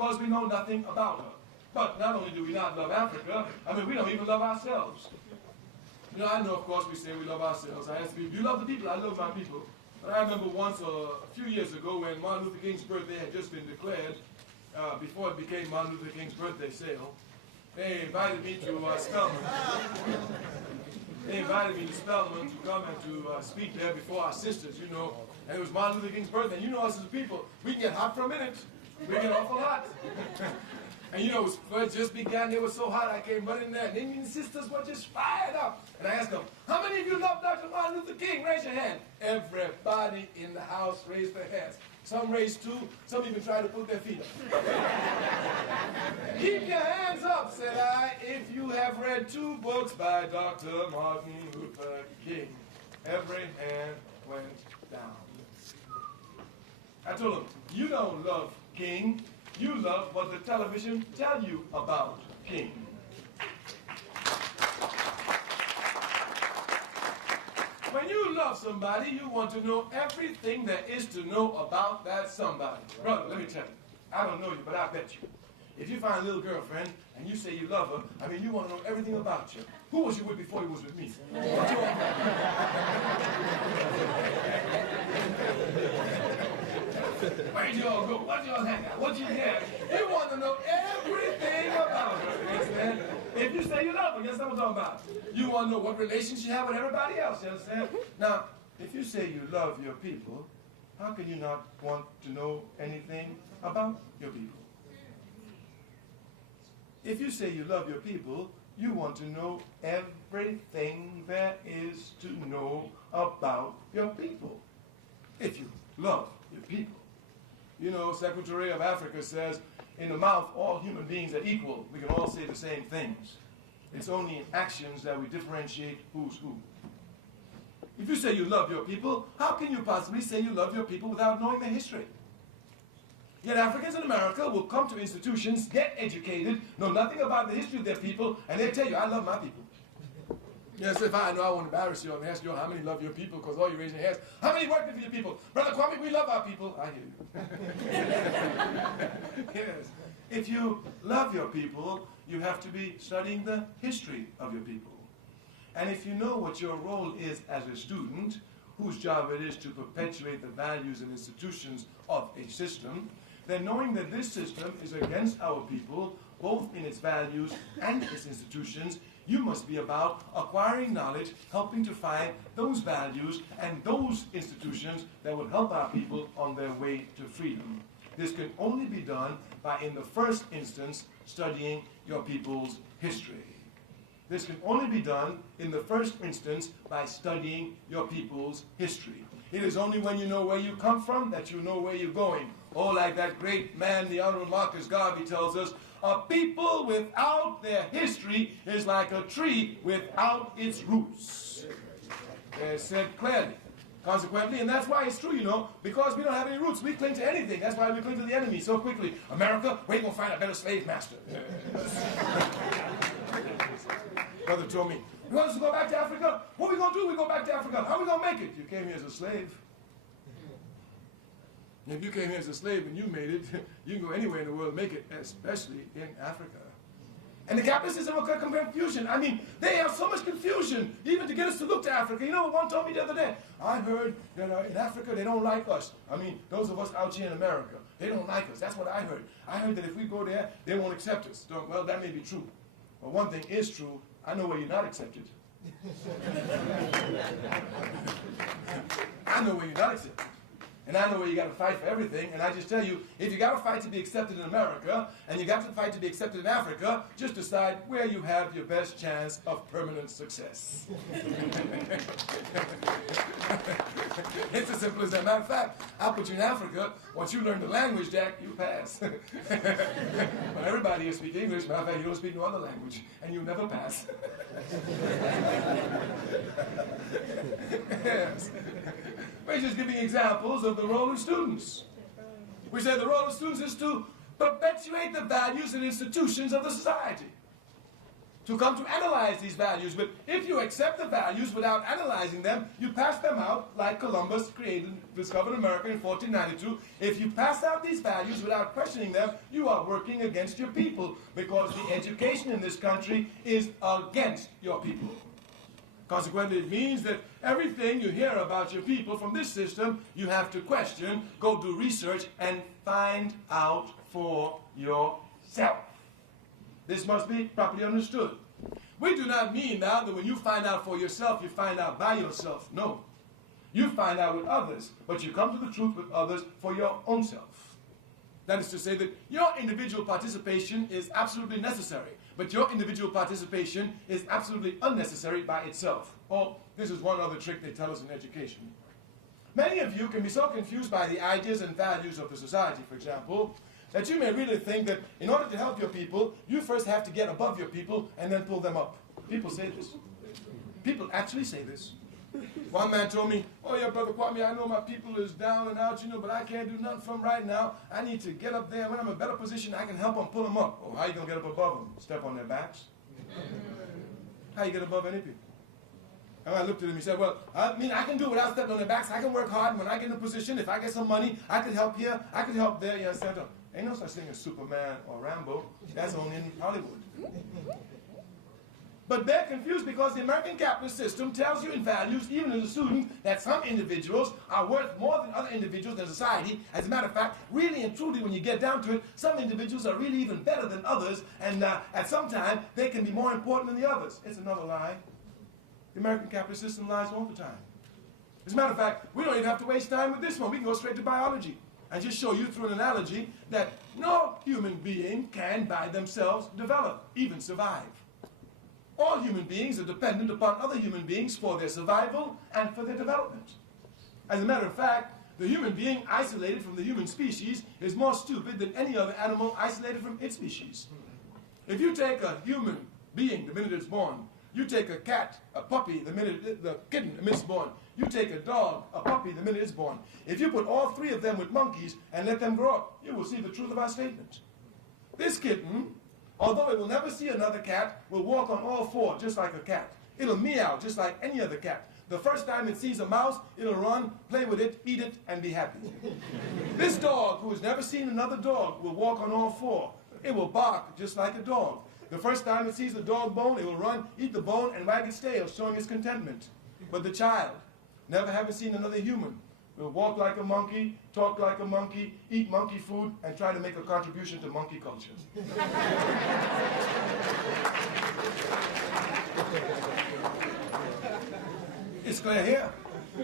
because we know nothing about her. But not only do we not love Africa, I mean, we don't even love ourselves. You know, I know, of course, we say we love ourselves. I ask people, do you love the people? I love my people. But I remember once, a few years ago, when Martin Luther King's birthday had just been declared, before it became Martin Luther King's birthday sale, they invited me to Spelman. They invited me to Spelman to come and to speak there before our sisters, you know. And it was Martin Luther King's birthday. And you know us as people, we can get hot for a minute. We get awful hot. And you know, when it just began, it was so hot, I came running there. And the Indian sisters were just fired up. And I asked them, how many of you love Dr. Martin Luther King? Raise your hand. Everybody in the house raised their hands. Some raised two, some even tried to put their feet up. Keep your hands up, said I, if you have read 2 books by Dr. Martin Luther King. Every hand went down. I told them, you don't love King, you love what the television tell you about King. When you love somebody, you want to know everything there is to know about that somebody. Brother, let me tell you, I don't know you, but I bet you. If you find a little girlfriend and you say you love her, I mean, you want to know everything about you. Who was you with before you was with me? Where'd you all go? What'd you all hang out? What'd you get? You want to know everything about her. You understand? If you say you love her, guess what I'm talking about? You want to know what relations you have with everybody else. You understand? Now, if you say you love your people, how can you not want to know anything about your people? If you say you love your people, you want to know everything there is to know about your people. If you love your people. You know, Secretary of Africa says, in the mouth, all human beings are equal. We can all say the same things. It's only in actions that we differentiate who's who. If you say you love your people, how can you possibly say you love your people without knowing their history? Yet Africans in America will come to institutions, get educated, know nothing about the history of their people, and they tell you, I love my people. Yes, if I know I won't embarrass you, I'm ask you how many love your people, because all you raising your hands. How many work for your people? Brother Kwame, we love our people. I hear you. Yes. If you love your people, you have to be studying the history of your people. And if you know what your role is as a student, whose job it is to perpetuate the values and institutions of a system, then knowing that this system is against our people, both in its values and its institutions, you must be about acquiring knowledge, helping to find those values and those institutions that will help our people on their way to freedom. This can only be done by, in the first instance, studying your people's history. This can only be done, in the first instance, by studying your people's history. It is only when you know where you come from that you know where you're going. Oh, like that great man, the Honorable Marcus Garvey tells us, a people without their history is like a tree without its roots. It's said clearly. Consequently, and that's why it's true, you know, because we don't have any roots. We cling to anything. That's why we cling to the enemy so quickly. America, we ain't going to find a better slave master. Brother told me, you want us to go back to Africa? What are we going to do? We go back to Africa. How are we going to make it? You came here as a slave. If you came here as a slave and you made it, you can go anywhere in the world and make it, especially in Africa. And the capitalist system will come confusion. I mean, they have so much confusion, even to get us to look to Africa. You know what one told me the other day? I heard that in Africa, they don't like us. I mean, those of us out here in America, they don't like us. That's what I heard. I heard that if we go there, they won't accept us. Well, that may be true. But one thing is true. I know where you're not accepted. I know where you're not accepted. And I know where you got to fight for everything. And I just tell you, if you got to fight to be accepted in America, and you got to fight to be accepted in Africa, just decide where you have your best chance of permanent success. It's as simple as that. Matter of fact, I'll put you in Africa. Once you learn the language, Jack, you pass. But everybody here speaks English. Matter of fact, you don't speak no other language, and you'll never pass. Yes. We're just giving examples of the role of students. We say the role of students is to perpetuate the values and institutions of the society. to come to analyze these values. But if you accept the values without analyzing them, you pass them out like Columbus discovered America in 1492. If you pass out these values without questioning them, you are working against your people, because the education in this country is against your people. Consequently, it means that everything you hear about your people from this system, you have to question, go do research, and find out for yourself. This must be properly understood. We do not mean now that when you find out for yourself, you find out by yourself. No. You find out with others, but you come to the truth with others for your own self. That is to say that your individual participation is absolutely necessary, but your individual participation is absolutely unnecessary by itself. Or, this is one other trick they tell us in education. Many of you can be so confused by the ideas and values of the society, for example, that you may really think that in order to help your people, you first have to get above your people and then pull them up. People say this. People actually say this. One man told me, oh yeah, Brother Kwame, I know my people is down and out, but I can't do nothing for them right now. I need to get up there. When I'm in a better position, I can help them pull them up. Oh, how you going to get up above them? Step on their backs? How you get above any people? And I looked at him, he said, well, I can do it without stepping on their backs. I can work hard, and when I get in a position, if I get some money, I can help here, I can help there. Yeah, I said, ain't no such thing as Superman or Rambo. That's only in Hollywood. But they're confused because the American capitalist system tells you in values, even as a student, that some individuals are worth more than other individuals in society. As a matter of fact, really and truly, when you get down to it, some individuals are really even better than others, and at some time, they can be more important than the others. It's another lie. The American capitalist system lies all the time. As a matter of fact, we don't even have to waste time with this one. We can go straight to biology and just show you through an analogy that no human being can by themselves develop, even survive. All human beings are dependent upon other human beings for their survival and for their development. As a matter of fact, the human being isolated from the human species is more stupid than any other animal isolated from its species. If you take a human being the minute it's born, you take a cat, a puppy, the kitten, the minute it's born. You take a dog, a puppy, the minute it's born. If you put all three of them with monkeys and let them grow up, you will see the truth of our statement. This kitten, although it will never see another cat, will walk on all four just like a cat. It'll meow just like any other cat. The first time it sees a mouse, it'll run, play with it, eat it, and be happy. This dog, who has never seen another dog, will walk on all four. It will bark just like a dog. The first time it sees a dog bone, it will run, eat the bone, and wag its tail, showing its contentment. But the child, never having seen another human, will walk like a monkey, talk like a monkey, eat monkey food, and try to make a contribution to monkey culture. It's clear here.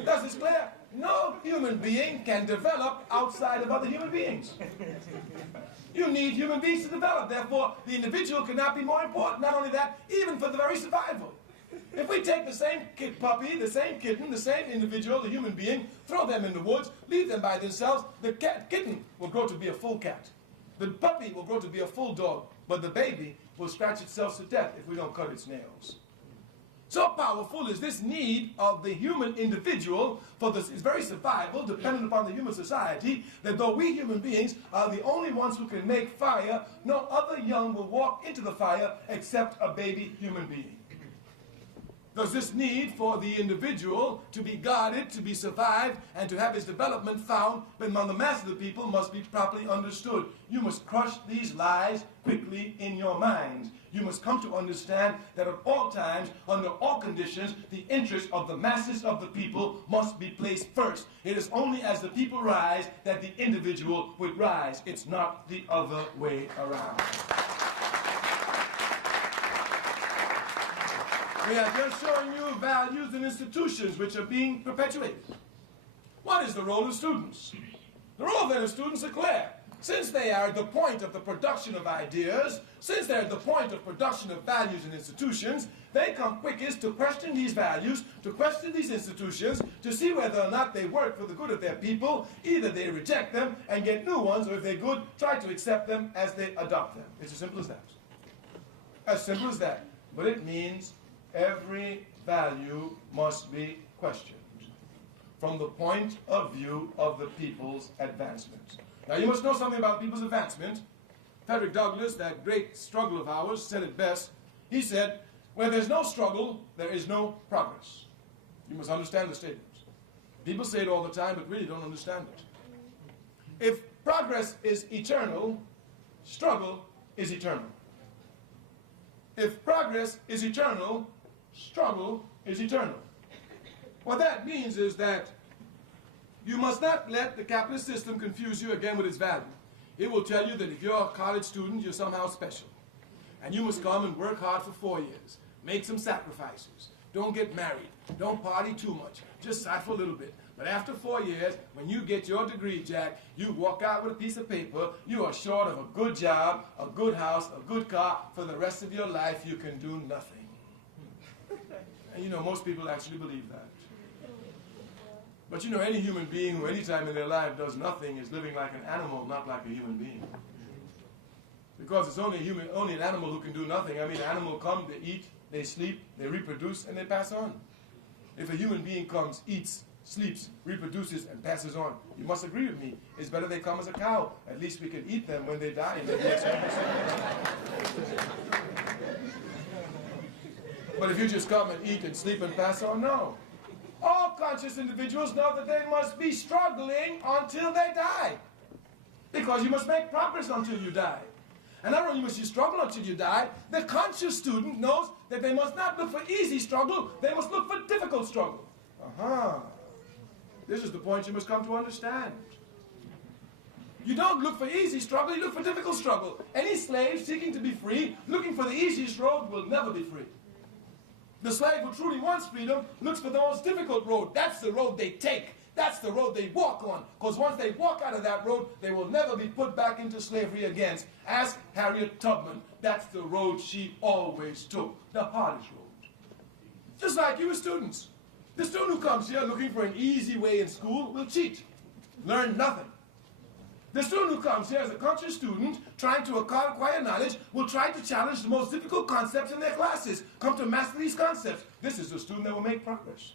Thus it's clear. No human being can develop outside of other human beings. You need human beings to develop. Therefore, the individual cannot be more important. Not only that, even for the very survival. If we take the same puppy, the same kitten, the same individual, the human being, throw them in the woods, leave them by themselves, the kitten will grow to be a full cat. The puppy will grow to be a full dog. But the baby will scratch itself to death if we don't cut its nails. So powerful is this need of the human individual for its very survival, dependent upon the human society, that though we human beings are the only ones who can make fire, no other young will walk into the fire except a baby human being. There's this need for the individual to be guarded, to be survived, and to have his development found, but among the mass of the people must be properly understood. You must crush these lies quickly in your minds. You must come to understand that at all times, under all conditions, the interest of the masses of the people must be placed first. It is only as the people rise that the individual would rise. It's not the other way around. We are just showing you values and institutions which are being perpetuated. What is the role of students? The role of students are clear. Since they are at the point of the production of ideas, since they're at the point of production of values and institutions, they come quickest to question these values, to question these institutions, to see whether or not they work for the good of their people. Either they reject them and get new ones, or if they're good, try to accept them as they adopt them. It's as simple as that. As simple as that. But it means every value must be questioned from the point of view of the people's advancement. Now you must know something about people's advancement. Frederick Douglass, that great struggle of ours, said it best. He said, where there's no struggle, there is no progress. You must understand the statement. People say it all the time, but really don't understand it. If progress is eternal, struggle is eternal. If progress is eternal, struggle is eternal. What that means is that you must not let the capitalist system confuse you again with its value. It will tell you that if you're a college student, you're somehow special. And you must come and work hard for 4 years. Make some sacrifices. Don't get married. Don't party too much. Just sigh for a little bit. But after 4 years, when you get your degree, Jack, you walk out with a piece of paper, you are short of a good job, a good house, a good car. For the rest of your life, you can do nothing. And you know, most people actually believe that. But you know, any human being who any time in their life does nothing is living like an animal, not like a human being. Because it's only an animal who can do nothing. I mean, an animal come, they eat, they sleep, they reproduce, and they pass on. If a human being comes, eats, sleeps, reproduces, and passes on, you must agree with me, it's better they come as a cow. At least we can eat them when they die. But if you just come and eat and sleep and pass on, no. All conscious individuals know that they must be struggling until they die. Because you must make progress until you die. And not only must you struggle until you die, the conscious student knows that they must not look for easy struggle, they must look for difficult struggle. This is the point you must come to understand. You don't look for easy struggle, you look for difficult struggle. Any slave seeking to be free, looking for the easiest road, will never be free. The slave who truly wants freedom looks for the most difficult road. That's the road they take. That's the road they walk on. Because once they walk out of that road, they will never be put back into slavery again. Ask Harriet Tubman. That's the road she always took. The hardest road. Just like you as students. The student who comes here looking for an easy way in school will cheat. Learn nothing. The student who comes here as a conscious student, trying to acquire knowledge, will try to challenge the most difficult concepts in their classes, come to master these concepts. This is the student that will make progress.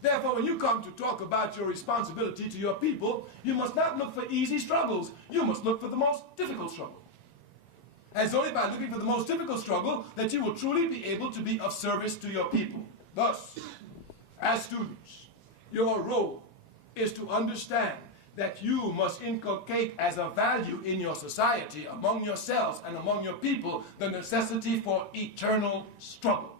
Therefore, when you come to talk about your responsibility to your people, you must not look for easy struggles. You must look for the most difficult struggle. And it's only by looking for the most difficult struggle that you will truly be able to be of service to your people. Thus, as students, your role is to understand that you must inculcate as a value in your society, among yourselves and among your people, the necessity for eternal struggle.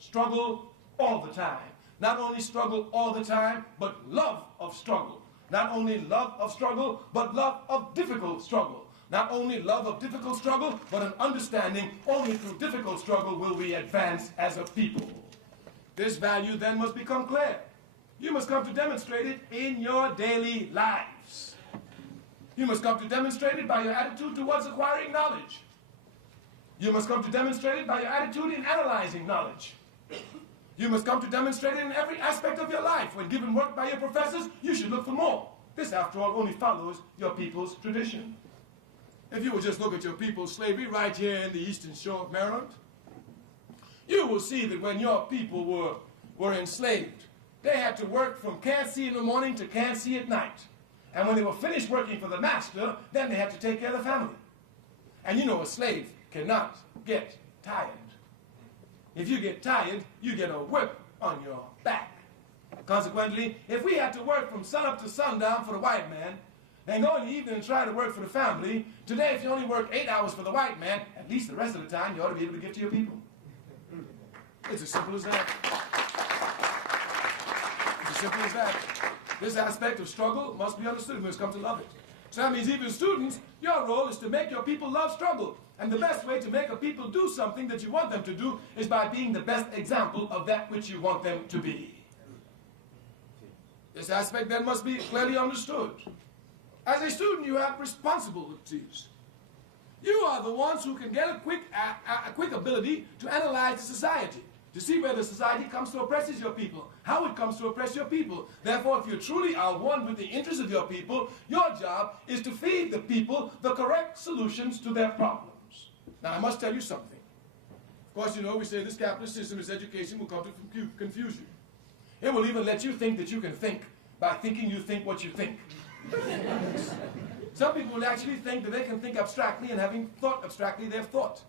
Struggle all the time. Not only struggle all the time, but love of struggle. Not only love of struggle, but love of difficult struggle. Not only love of difficult struggle, but an understanding only through difficult struggle will we advance as a people. This value then must become clear. You must come to demonstrate it in your daily lives. You must come to demonstrate it by your attitude towards acquiring knowledge. You must come to demonstrate it by your attitude in analyzing knowledge. You must come to demonstrate it in every aspect of your life. When given work by your professors, you should look for more. This, after all, only follows your people's tradition. If you will just look at your people's slavery right here in the eastern shore of Maryland, you will see that when your people were enslaved, they had to work from can't see in the morning to can't see at night. And when they were finished working for the master, then they had to take care of the family. And you know a slave cannot get tired. If you get tired, you get a whip on your back. Consequently, if we had to work from sunup to sundown for the white man, and go in the evening and try to work for the family, today if you only work 8 hours for the white man, at least the rest of the time you ought to be able to give to your people. It's as simple as that. It's as simple as that. This aspect of struggle must be understood. We must come to love it. So that means even students, your role is to make your people love struggle. And the best way to make a people do something that you want them to do is by being the best example of that which you want them to be. This aspect then must be clearly understood. As a student, you have responsibilities. You are the ones who can get a quick ability to analyze the society, to see where the society comes to oppress your people, how it comes to oppress your people. Therefore, if you truly are one with the interests of your people, your job is to feed the people the correct solutions to their problems. Now, I must tell you something. Of course, you know, we say this capitalist system, this education will come to confuse you. It will even let you think that you can think by thinking you think what you think. Some people will actually think that they can think abstractly, and having thought abstractly, they've thought.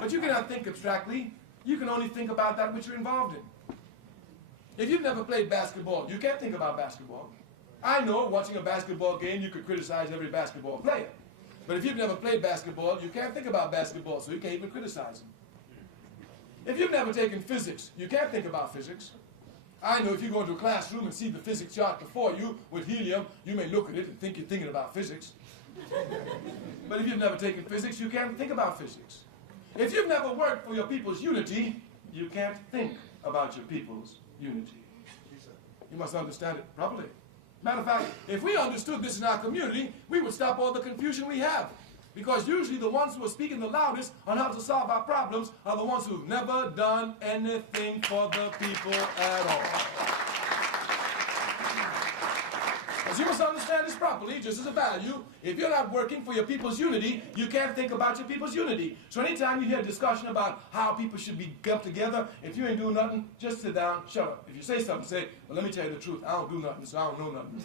But you cannot think abstractly. You can only think about that which you're involved in. If you've never played basketball, you can't think about basketball. I know, watching a basketball game, you could criticize every basketball player. But if you've never played basketball, you can't think about basketball, so you can't even criticize them. If you've never taken physics, you can't think about physics. I know if you go into a classroom and see the physics chart before you with helium, you may look at it and think you're thinking about physics. But if you've never taken physics, you can't think about physics. If you've never worked for your people's unity, you can't think about your people's unity. You must understand it properly. Matter of fact, if we understood this in our community, we would stop all the confusion we have. Because usually the ones who are speaking the loudest on how to solve our problems are the ones who've never done anything for the people at all. As you must understand this properly, just as a value, if you're not working for your people's unity, you can't think about your people's unity. So anytime you hear a discussion about how people should be kept together, if you ain't doing nothing, just sit down, shut up. If you say something, say, well, let me tell you the truth. I don't do nothing, so I don't know nothing.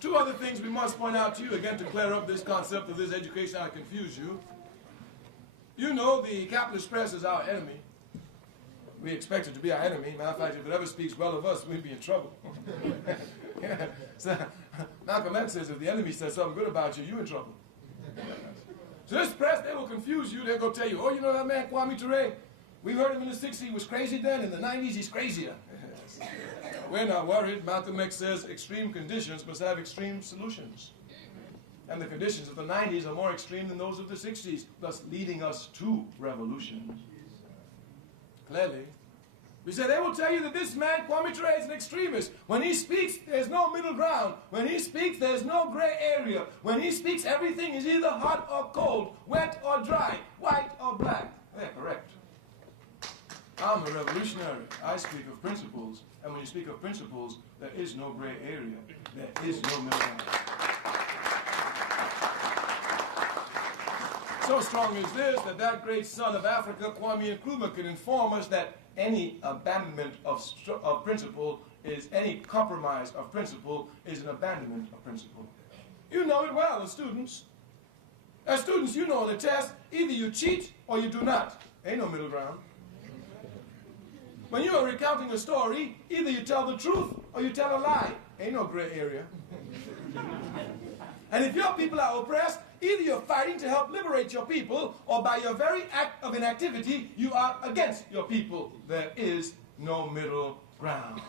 Two other things we must point out to you, again, to clear up this concept of this education how to confuse you. You know the capitalist press is our enemy. We expect it to be our enemy. Matter of fact, if it ever speaks well of us, we'd be in trouble. Yeah. So, Malcolm X says if the enemy says something good about you, you're in trouble. So this press, they will confuse you. They'll go tell you, oh, you know that man Kwame Toure? We heard him in the 60s, he was crazy then. In the 90s, he's crazier. We're not worried. Malcolm X says extreme conditions must have extreme solutions. And the conditions of the 90s are more extreme than those of the 60s, thus leading us to revolution. Clearly. We say they will tell you that this man, Kwame Toure, is an extremist. When he speaks, there's no middle ground. When he speaks, there's no gray area. When he speaks, everything is either hot or cold, wet or dry, white or black. They're correct. I'm a revolutionary. I speak of principles. And when you speak of principles, there is no gray area. There is no middle ground. So strong is this that great son of Africa, Kwame Nkrumah, can inform us that any abandonment of principle is, any compromise of principle is an abandonment of principle. You know it well as students. As students, you know on the test, either you cheat or you do not. Ain't no middle ground. When you are recounting a story, either you tell the truth or you tell a lie. Ain't no gray area. And if your people are oppressed, either you're fighting to help liberate your people, or by your very act of inactivity, you are against your people. There is no middle ground.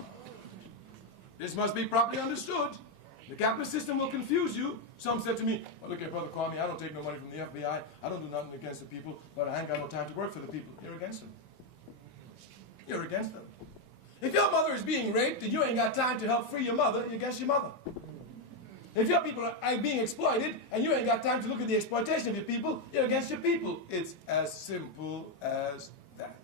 This must be properly understood. The capitalist system will confuse you. Some said to me, well, look here, Brother Kwame, I don't take no money from the FBI. I don't do nothing against the people, but I ain't got no time to work for the people. You're against them. You're against them. If your mother is being raped and you ain't got time to help free your mother, you're against your mother. If your people are being exploited and you ain't got time to look at the exploitation of your people, you're against your people. It's as simple as that.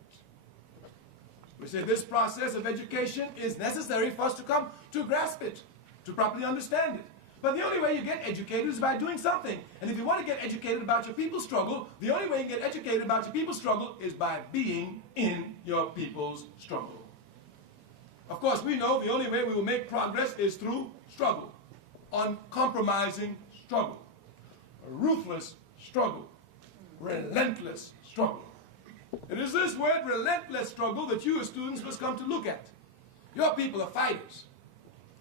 We say this process of education is necessary for us to come to grasp it, to properly understand it. But the only way you get educated is by doing something. And if you want to get educated about your people's struggle, the only way you get educated about your people's struggle is by being in your people's struggle. Of course, we know the only way we will make progress is through struggle. Uncompromising struggle. A ruthless struggle. Relentless struggle. It is this word, relentless struggle, that you as students must come to look at. Your people are fighters.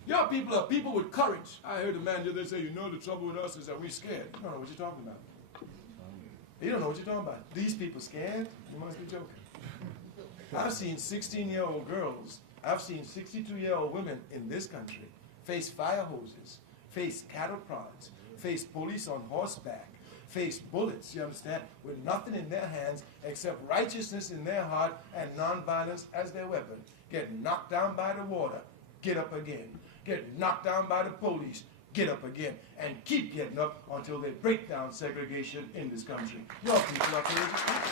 Your people are people with courage. I heard a man the other day say, you know the trouble with us is that we're scared. You don't know what you're talking about. You don't know what you're talking about. These people scared? You must be joking. I've seen 16-year-old girls, I've seen 62-year-old women in this country face fire hoses, face cattle prods, face police on horseback, face bullets, you understand, with nothing in their hands except righteousness in their heart and nonviolence as their weapon. Get knocked down by the water, get up again. Get knocked down by the police, get up again. And keep getting up until they break down segregation in this country. Your people are courageous people.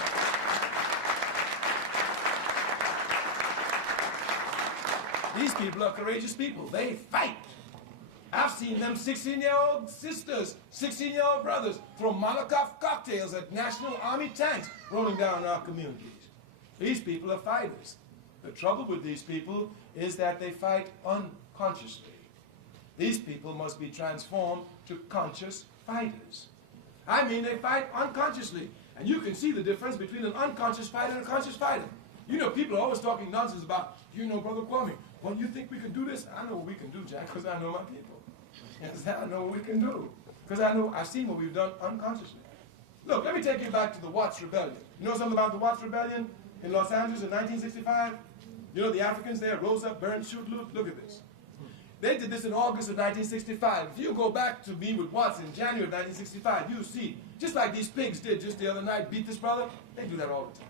These people are courageous people. They fight. I've seen them 16-year-old sisters, 16-year-old brothers throw Molotov cocktails at National Army tanks rolling down our communities. These people are fighters. The trouble with these people is that they fight unconsciously. These people must be transformed to conscious fighters. I mean, they fight unconsciously. And you can see the difference between an unconscious fighter and a conscious fighter. You know, people are always talking nonsense about, you know, Brother Kwame, well, you think we can do this? I know what we can do, Jack, because I know my people. Yes, I know what we can do. Because I've seen what we've done unconsciously. Look, let me take you back to the Watts Rebellion. You know something about the Watts Rebellion in Los Angeles in 1965? You know, the Africans there rose up, burned, shoot, loot. Look at this. They did this in August of 1965. If you go back to me with Watts in January of 1965, you see, just like these pigs did just the other night, beat this brother, they do that all the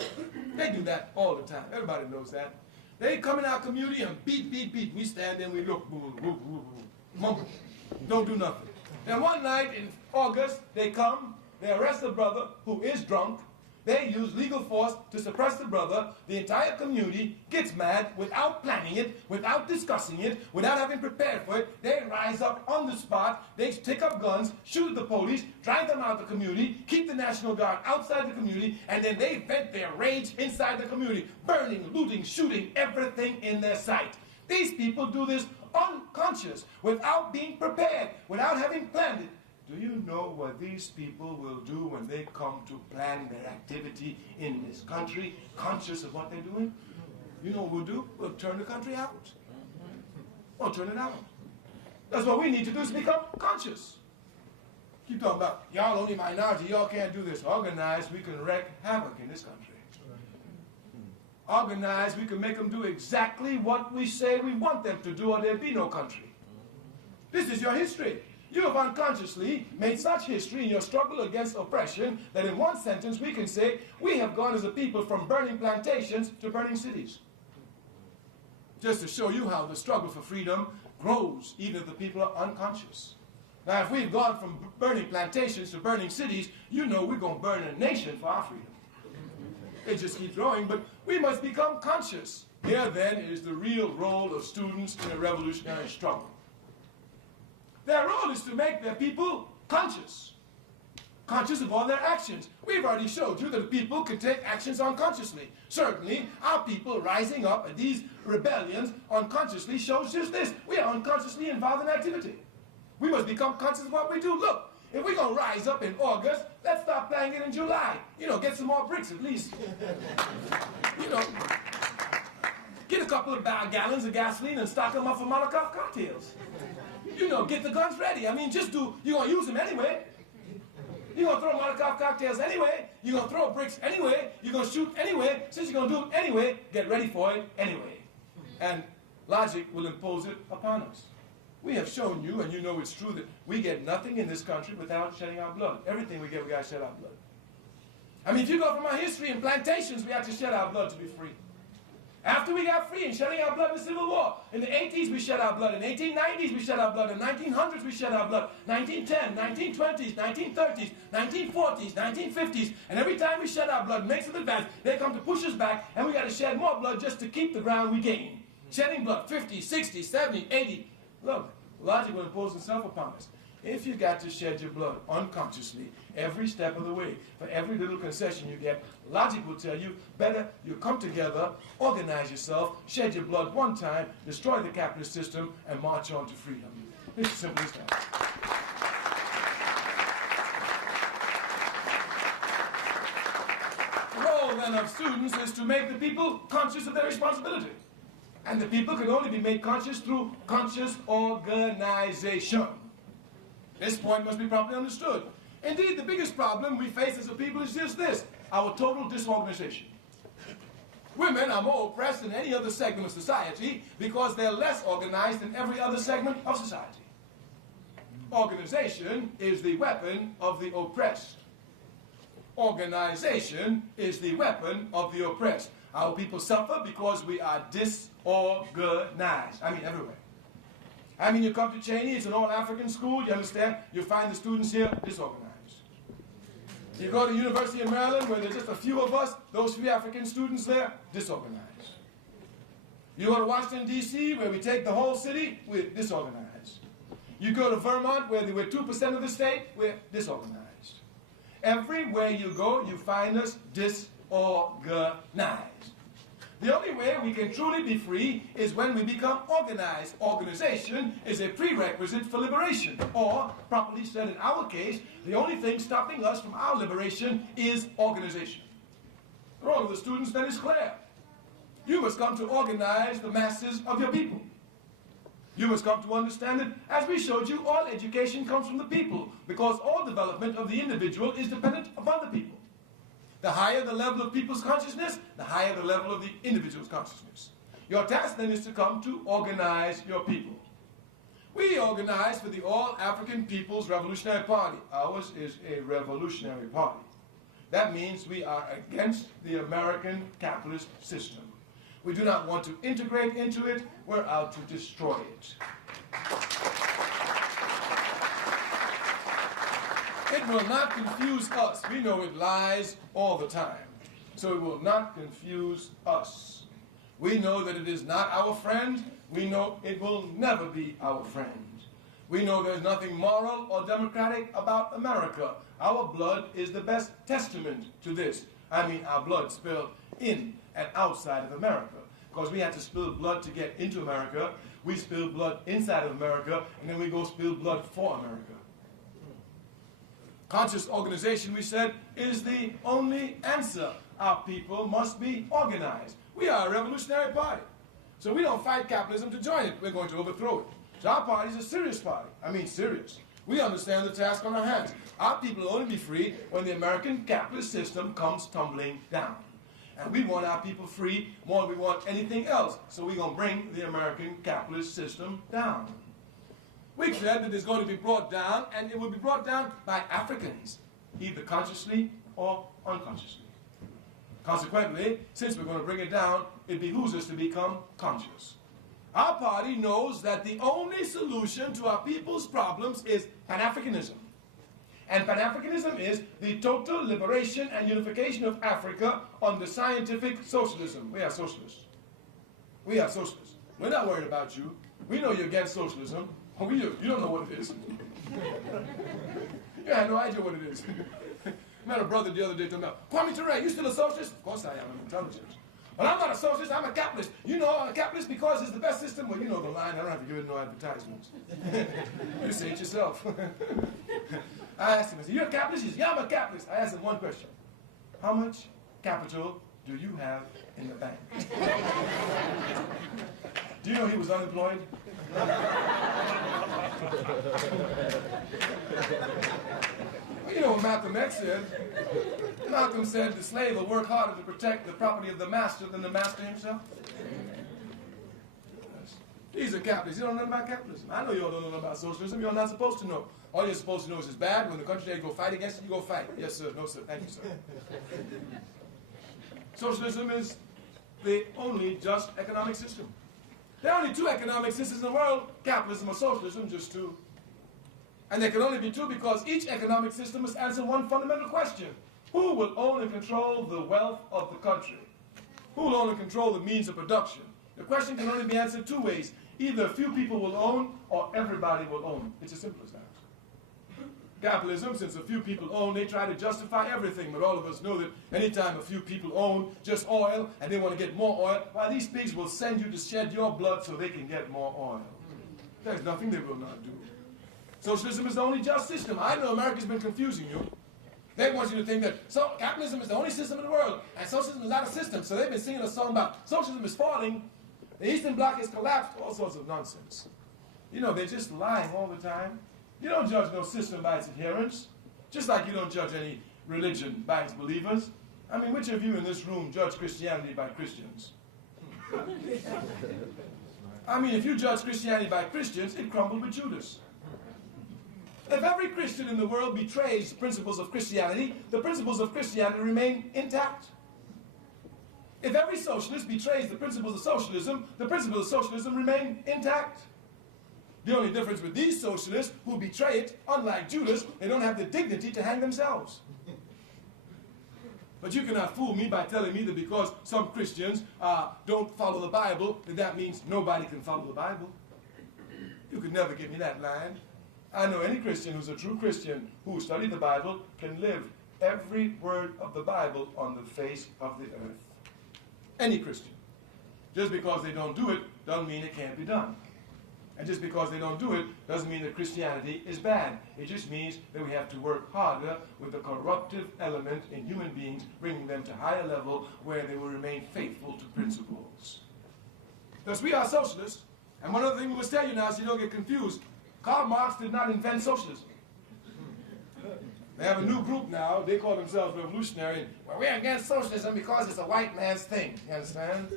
time. They do that all the time. Everybody knows that. They come in our community and beat, beat, beat. We stand there and we look, boo, boo, boo, boo, mumble, don't do nothing. Then one night in August, they come, they arrest the brother who is drunk. They use legal force to suppress the brother. The entire community gets mad without planning it, without discussing it, without having prepared for it. They rise up on the spot. They take up guns, shoot at the police, drive them out of the community, keep the National Guard outside the community, and then they vent their rage inside the community, burning, looting, shooting everything in their sight. These people do this unconscious, without being prepared, without having planned it. Do you know what these people will do when they come to plan their activity in this country, conscious of what they're doing? You know what we'll do? We'll turn the country out. We'll turn it out. That's what we need to do, is become conscious. Keep talking about, y'all only minority, y'all can't do this. Organized, we can wreak havoc in this country. Organized, we can make them do exactly what we say we want them to do, or there'll be no country. This is your history. You have unconsciously made such history in your struggle against oppression that in one sentence we can say we have gone as a people from burning plantations to burning cities. Just to show you how the struggle for freedom grows even if the people are unconscious. Now if we've gone from burning plantations to burning cities, you know we're going to burn a nation for our freedom. It just keeps growing, but we must become conscious. Here then is the real role of students in a revolutionary struggle. Their role is to make their people conscious. Conscious of all their actions. We've already showed you that the people can take actions unconsciously. Certainly, our people rising up at these rebellions unconsciously shows just this. We are unconsciously involved in activity. We must become conscious of what we do. Look, if we're going to rise up in August, let's start planning it in July. You know, get some more bricks at least. You know, get a couple of gallons of gasoline and stock them up for Molotov cocktails. You know, get the guns ready. I mean, just do, you're going to use them anyway. You're going to throw Molotov cocktails anyway. You're going to throw bricks anyway. You're going to shoot anyway. Since you're going to do it anyway, get ready for it anyway. And logic will impose it upon us. We have shown you, and you know it's true, that we get nothing in this country without shedding our blood. Everything we get, we got to shed our blood. I mean, if you go from our history in plantations, we had to shed our blood to be free. After we got free and shedding our blood in the Civil War, in the 80s we shed our blood, in the 1890s we shed our blood, in the 1900s we shed our blood, 1910, 1920s, 1930s, 1940s, 1950s, and every time we shed our blood, makes an advance, they come to push us back, and we got to shed more blood just to keep the ground we gain. Shedding blood, 50, 60, 70, 80. Look, logic will impose itself upon us. If you got to shed your blood unconsciously every step of the way, for every little concession you get, logic will tell you, better you come together, organize yourself, shed your blood one time, destroy the capitalist system, and march on to freedom. It's as simple as that. The role, then, of students is to make the people conscious of their responsibility. And the people can only be made conscious through conscious organization. This point must be properly understood. Indeed, the biggest problem we face as a people is just this, our total disorganization. Women are more oppressed than any other segment of society because they're less organized than every other segment of society. Organization is the weapon of the oppressed. Organization is the weapon of the oppressed. Our people suffer because we are disorganized. I mean, everywhere. I mean, you come to Cheyney, it's an all-African school, you understand? You find the students here disorganized. You go to the University of Maryland, where there's just a few of us, those few African students there, disorganized. You go to Washington, D.C., where we take the whole city, we're disorganized. You go to Vermont, where we're 2% of the state, we're disorganized. Everywhere you go, you find us disorganized. The only way we can truly be free is when we become organized. Organization is a prerequisite for liberation. Or, properly said in our case, the only thing stopping us from our liberation is organization. For all of the students, that is clear. You must come to organize the masses of your people. You must come to understand that, as we showed you, all education comes from the people, because all development of the individual is dependent upon the people. The higher the level of people's consciousness, the higher the level of the individual's consciousness. Your task then is to come to organize your people. We organize for the All-African People's Revolutionary Party. Ours is a revolutionary party. That means we are against the American capitalist system. We do not want to integrate into it. We're out to destroy it. It will not confuse us. We know it lies all the time. So it will not confuse us. We know that it is not our friend. We know it will never be our friend. We know there's nothing moral or democratic about America. Our blood is the best testament to this. I mean, our blood spilled in and outside of America. Because we had to spill blood to get into America. We spill blood inside of America, and then we go spill blood for America. Conscious organization, we said, is the only answer. Our people must be organized. We are a revolutionary party. So we don't fight capitalism to join it. We're going to overthrow it. So our party is a serious party. I mean serious. We understand the task on our hands. Our people will only be free when the American capitalist system comes tumbling down. And we want our people free more than we want anything else. So we're going to bring the American capitalist system down. We said that it's going to be brought down, and it will be brought down by Africans, either consciously or unconsciously. Consequently, since we're going to bring it down, it behooves us to become conscious. Our party knows that the only solution to our people's problems is Pan-Africanism. And Pan-Africanism is the total liberation and unification of Africa under scientific socialism. We are socialists. We are socialists. We're not worried about you. We know you're against socialism. Oh, we do. You don't know what it is. You have no idea what it is. I met a brother the other day talking about, Kwame Toure, you still a socialist? Of course I am. I'm intelligent. But I'm not a socialist. I'm a capitalist. You know, I'm a capitalist because it's the best system. Well, you know the line. I don't have to give it no advertisements. You say it yourself. I asked him, I said, you're a capitalist? He said, yeah, I'm a capitalist. I asked him one question. How much capital do you have in the bank? Do you know he was unemployed? You know what Malcolm X said? Malcolm said the slave will work harder to protect the property of the master than the master himself. He's a capitalist. You don't know nothing about capitalism. I know you all don't know nothing about socialism. You're not supposed to know. All you're supposed to know is it's bad. When the country there, you go fight against it, you go fight. Yes, sir. No, sir. Thank you, sir. Socialism is the only just economic system. There are only two economic systems in the world, capitalism or socialism, just two. And there can only be two because each economic system must answer one fundamental question. Who will own and control the wealth of the country? Who will own and control the means of production? The question can only be answered two ways. Either a few people will own or everybody will own. It's as simple as that. Capitalism, since a few people own, they try to justify everything. But all of us know that anytime a few people own just oil and they want to get more oil, well, these pigs will send you to shed your blood so they can get more oil. There's nothing they will not do. Socialism is the only just system. I know America's been confusing you. They want you to think that capitalism is the only system in the world and socialism is not a system. So they've been singing a song about socialism is falling, the Eastern Bloc has collapsed, all sorts of nonsense. You know, they're just lying all the time. You don't judge no system by its adherents, just like you don't judge any religion by its believers. I mean, which of you in this room judge Christianity by Christians? I mean, if you judge Christianity by Christians, it crumbled with Judas. If every Christian in the world betrays the principles of Christianity, the principles of Christianity remain intact. If every socialist betrays the principles of socialism, the principles of socialism remain intact. The only difference with these socialists who betray it, unlike Judas, they don't have the dignity to hang themselves. But you cannot fool me by telling me that because some Christians don't follow the Bible, that means nobody can follow the Bible. You could never give me that line. I know any Christian who's a true Christian who studied the Bible can live every word of the Bible on the face of the earth. Any Christian. Just because they don't do it doesn't mean it can't be done. And just because they don't do it doesn't mean that Christianity is bad. It just means that we have to work harder with the corruptive element in human beings, bringing them to a higher level where they will remain faithful to principles. Thus, we are socialists. And one other thing we must tell you now so you don't get confused. Karl Marx did not invent socialism. They have a new group now. They call themselves revolutionary. Well, we're against socialism because it's a white man's thing. You understand?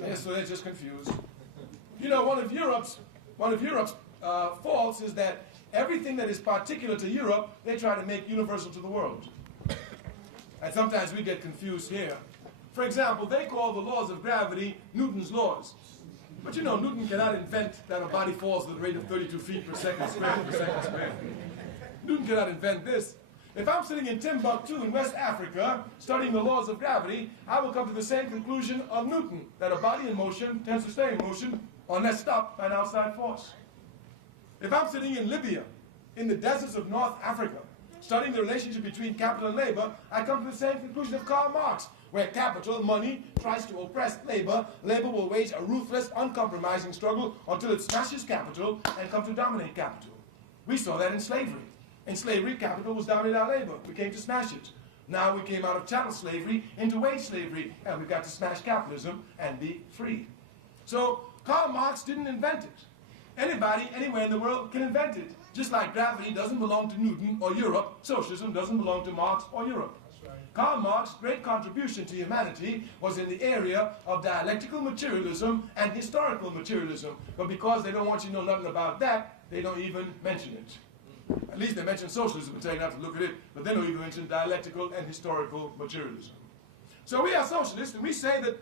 Yeah, so they're just confused. You know, one of Europe's faults is that everything that is particular to Europe, they try to make universal to the world. And sometimes we get confused here. For example, they call the laws of gravity Newton's laws. But you know, Newton cannot invent that a body falls at the rate of 32 feet per second squared. Newton cannot invent this. If I'm sitting in Timbuktu in West Africa, studying the laws of gravity, I will come to the same conclusion of Newton, that a body in motion tends to stay in motion unless stopped by an outside force. If I'm sitting in Libya, in the deserts of North Africa, studying the relationship between capital and labor, I come to the same conclusion of Karl Marx, where capital, money, tries to oppress labor, labor will wage a ruthless, uncompromising struggle until it smashes capital and comes to dominate capital. We saw that in slavery. In slavery, capital was dominating our labor. We came to smash it. Now we came out of chattel slavery into wage slavery, and we've got to smash capitalism and be free. So Karl Marx didn't invent it. Anybody, anywhere in the world can invent it. Just like gravity doesn't belong to Newton or Europe, socialism doesn't belong to Marx or Europe. Right. Karl Marx's great contribution to humanity was in the area of dialectical materialism and historical materialism. But because they don't want you to know nothing about that, they don't even mention it. At least they mention socialism and tell you not to look at it, but they don't even mention dialectical and historical materialism. So we are socialists, and we say that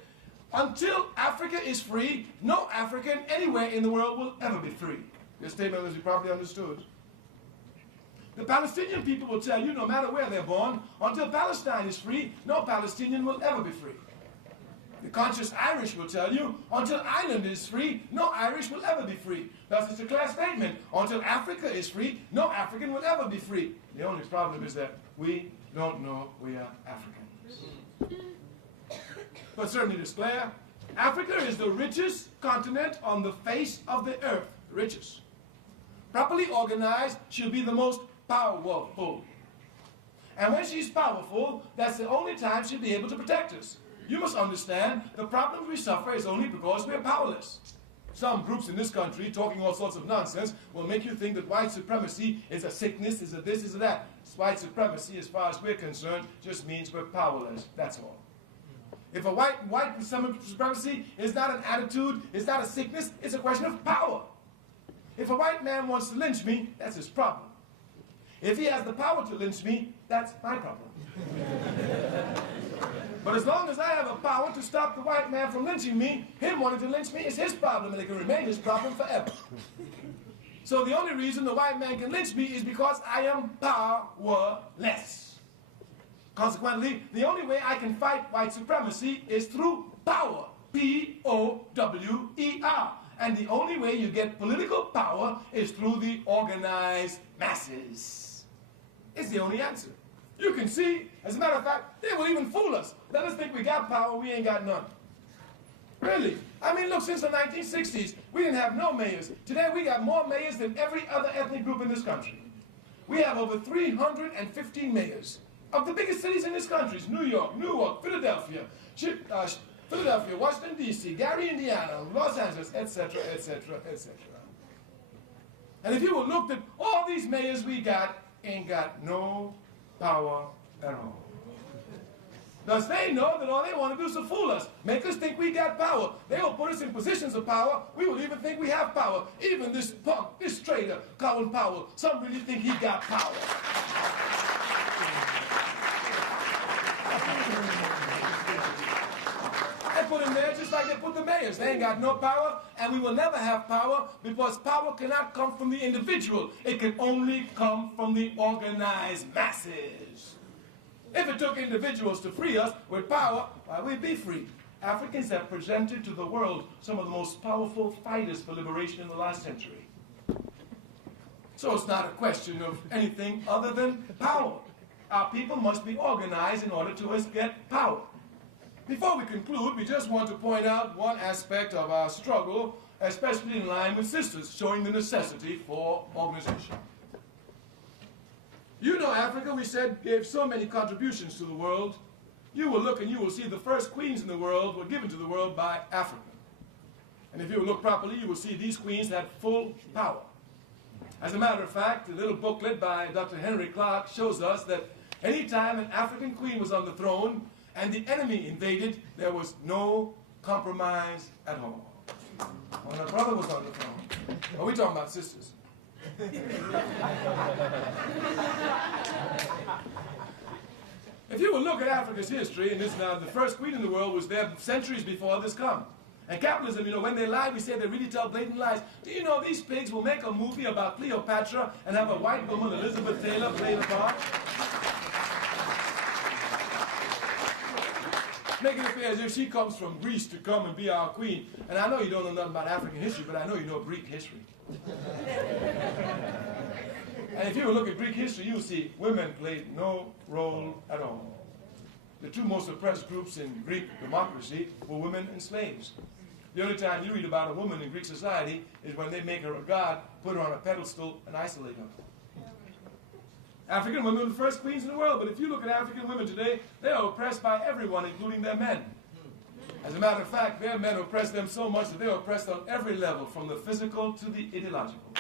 until Africa is free, no African anywhere in the world will ever be free. This statement is probably understood. The Palestinian people will tell you, no matter where they're born, until Palestine is free, no Palestinian will ever be free. The conscious Irish will tell you, until Ireland is free, no Irish will ever be free. Thus, it's a clear statement. Until Africa is free, no African will ever be free. The only problem is that we don't know we are Africans. But certainly it's clear, Africa is the richest continent on the face of the earth. Richest. Properly organized, she'll be the most powerful. And when she's powerful, that's the only time she'll be able to protect us. You must understand, the problems we suffer is only because we're powerless. Some groups in this country, talking all sorts of nonsense, will make you think that white supremacy is a sickness, is a this, is a that. White supremacy, as far as we're concerned, just means we're powerless. That's all. If a white supremacy is not an attitude, it's not a sickness, it's a question of power. If a white man wants to lynch me, that's his problem. If he has the power to lynch me, that's my problem. But as long as I have a power to stop the white man from lynching me, him wanting to lynch me is his problem, and it can remain his problem forever. So the only reason the white man can lynch me is because I am powerless. Consequently, the only way I can fight white supremacy is through power. P-O-W-E-R. And the only way you get political power is through the organized masses. It's the only answer. You can see, as a matter of fact, they will even fool us. Let us think we got power, we ain't got none. Really? I mean, look, since the 1960s, we didn't have no mayors. Today, we got more mayors than every other ethnic group in this country. We have over 315 mayors of the biggest cities in this country. New York, Newark, Philadelphia, Washington, D.C., Gary, Indiana, Los Angeles, etc., etc., etc. And if you will look at all these mayors we got, ain't got no power at all. Thus they know that all they want to do is to fool us, make us think we got power. They will put us in positions of power. We will even think we have power. Even this punk, this traitor, Colin Powell, some really think he got power. They put him there just like they put the mayors. They ain't got no power, and we will never have power because power cannot come from the individual. It can only come from the organized masses. If it took individuals to free us with power, why, we'd be free. Africans have presented to the world some of the most powerful fighters for liberation in the last century. So it's not a question of anything other than power. Our people must be organized in order to get power. Before we conclude, we just want to point out one aspect of our struggle, especially in line with sisters, showing the necessity for organization. You know, Africa, we said, gave so many contributions to the world. You will look and you will see the first queens in the world were given to the world by Africa. And if you look properly, you will see these queens had full power. As a matter of fact, a little booklet by Dr. Henry Clark shows us that any time an African queen was on the throne and the enemy invaded, there was no compromise at all. When her brother was on the throne, well, we're talking about sisters. If you will look at Africa's history, and this now, the first queen in the world was there centuries before this come. And capitalism, you know, when they lie, we say they really tell blatant lies. Do you know these pigs will make a movie about Cleopatra and have a white woman, Elizabeth Taylor, play the part? Making it appear as if she comes from Greece to come and be our queen. And I know you don't know nothing about African history, but I know you know Greek history. And if you look at Greek history, you'll see women played no role at all. The two most oppressed groups in Greek democracy were women and slaves. The only time you read about a woman in Greek society is when they make her a god, put her on a pedestal, and isolate her. African women were the first queens in the world, but if you look at African women today, they are oppressed by everyone, including their men. As a matter of fact, their men oppress them so much that they are oppressed on every level, from the physical to the ideological.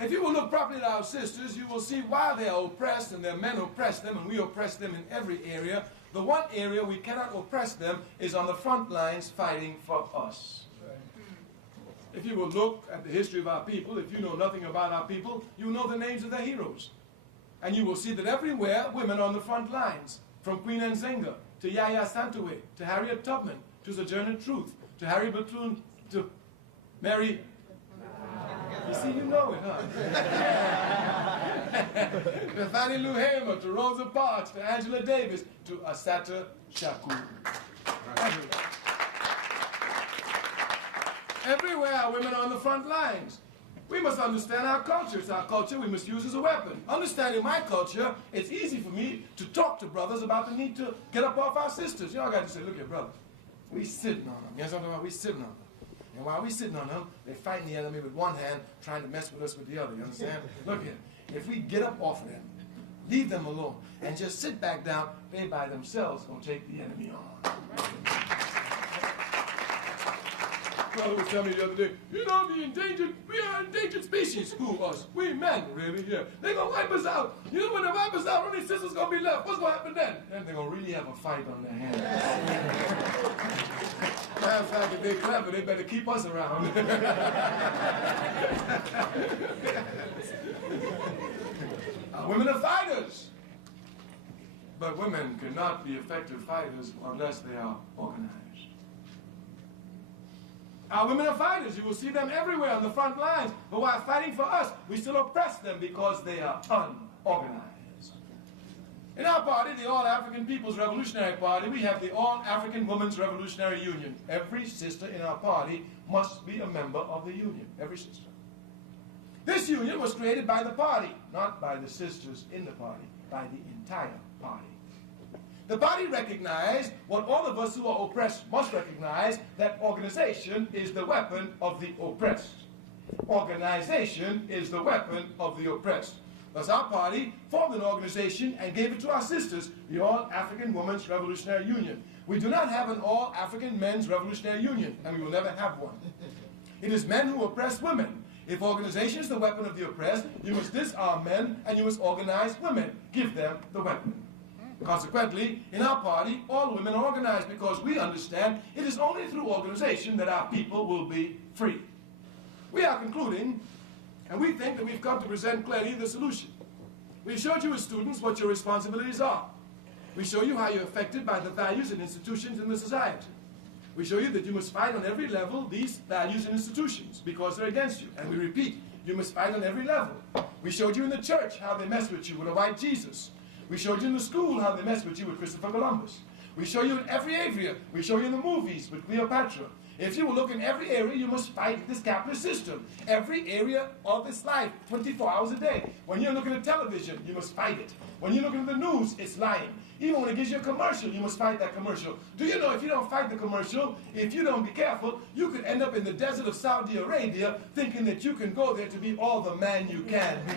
If you will look properly at our sisters, you will see why they are oppressed and their men oppress them and we oppress them in every area. The one area we cannot oppress them is on the front lines fighting for us. If you will look at the history of our people, if you know nothing about our people, you know the names of their heroes. And you will see that everywhere, women are on the front lines, from Queen Nzinga, to Yaya Santaway, to Harriet Tubman, to Sojourner Truth, to Harry Bethune, to Mary... You see, you know it, huh? To Fannie Lou Hamer, to Rosa Parks, to Angela Davis, to Assata Shakur. Everywhere, women are on the front lines. We must understand our culture. It's our culture we must use as a weapon. Understanding my culture, it's easy for me to talk to brothers about the need to get up off our sisters. Y'all got to say, look here, brother, we sitting on them. You know what I'm talking about? We sitting on them. And while we're sitting on them, they're fighting the enemy with one hand, trying to mess with us with the other. You understand? Look here. If we get up off of them, leave them alone, and just sit back down, they by themselves going to take the enemy on. Brother was telling me the other day, you know, we are an endangered species. Who, us? We men, really, yeah. They're going to wipe us out. You know, when they wipe us out, only sisters going to be left. What's going to happen then? Then they're going to really have a fight on their hands. Matter of fact, if they're clever, they better keep us around. Women are fighters. But women cannot be effective fighters unless they are organized. Our women are fighters. You will see them everywhere on the front lines. But while fighting for us, we still oppress them because they are unorganized. In our party, the All-African People's Revolutionary Party, we have the All-African Women's Revolutionary Union. Every sister in our party must be a member of the union. Every sister. This union was created by the party, not by the sisters in the party, by the entire party. The party recognized what all of us who are oppressed must recognize, that organization is the weapon of the oppressed. Organization is the weapon of the oppressed. Thus our party formed an organization and gave it to our sisters, the All-African Women's Revolutionary Union. We do not have an All-African Men's Revolutionary Union, and we will never have one. It is men who oppress women. If organization is the weapon of the oppressed, you must disarm men and you must organize women. Give them the weapon. Consequently, in our party, all women are organized because we understand it is only through organization that our people will be free. We are concluding, and we think that we've come to present clearly the solution. We've showed you as students what your responsibilities are. We show you how you're affected by the values and institutions in the society. We show you that you must fight on every level these values and institutions because they're against you. And we repeat, you must fight on every level. We showed you in the church how they mess with you with a white Jesus. We showed you in the school how they mess with you with Christopher Columbus. We show you in every area. We show you in the movies with Cleopatra. If you will look in every area, you must fight this capitalist system. Every area of this life, 24 hours a day. When you're looking at television, you must fight it. When you're looking at the news, it's lying. Even when it gives you a commercial, you must fight that commercial. Do you know if you don't fight the commercial, if you don't be careful, you could end up in the desert of Saudi Arabia thinking that you can go there to be all the man you can be.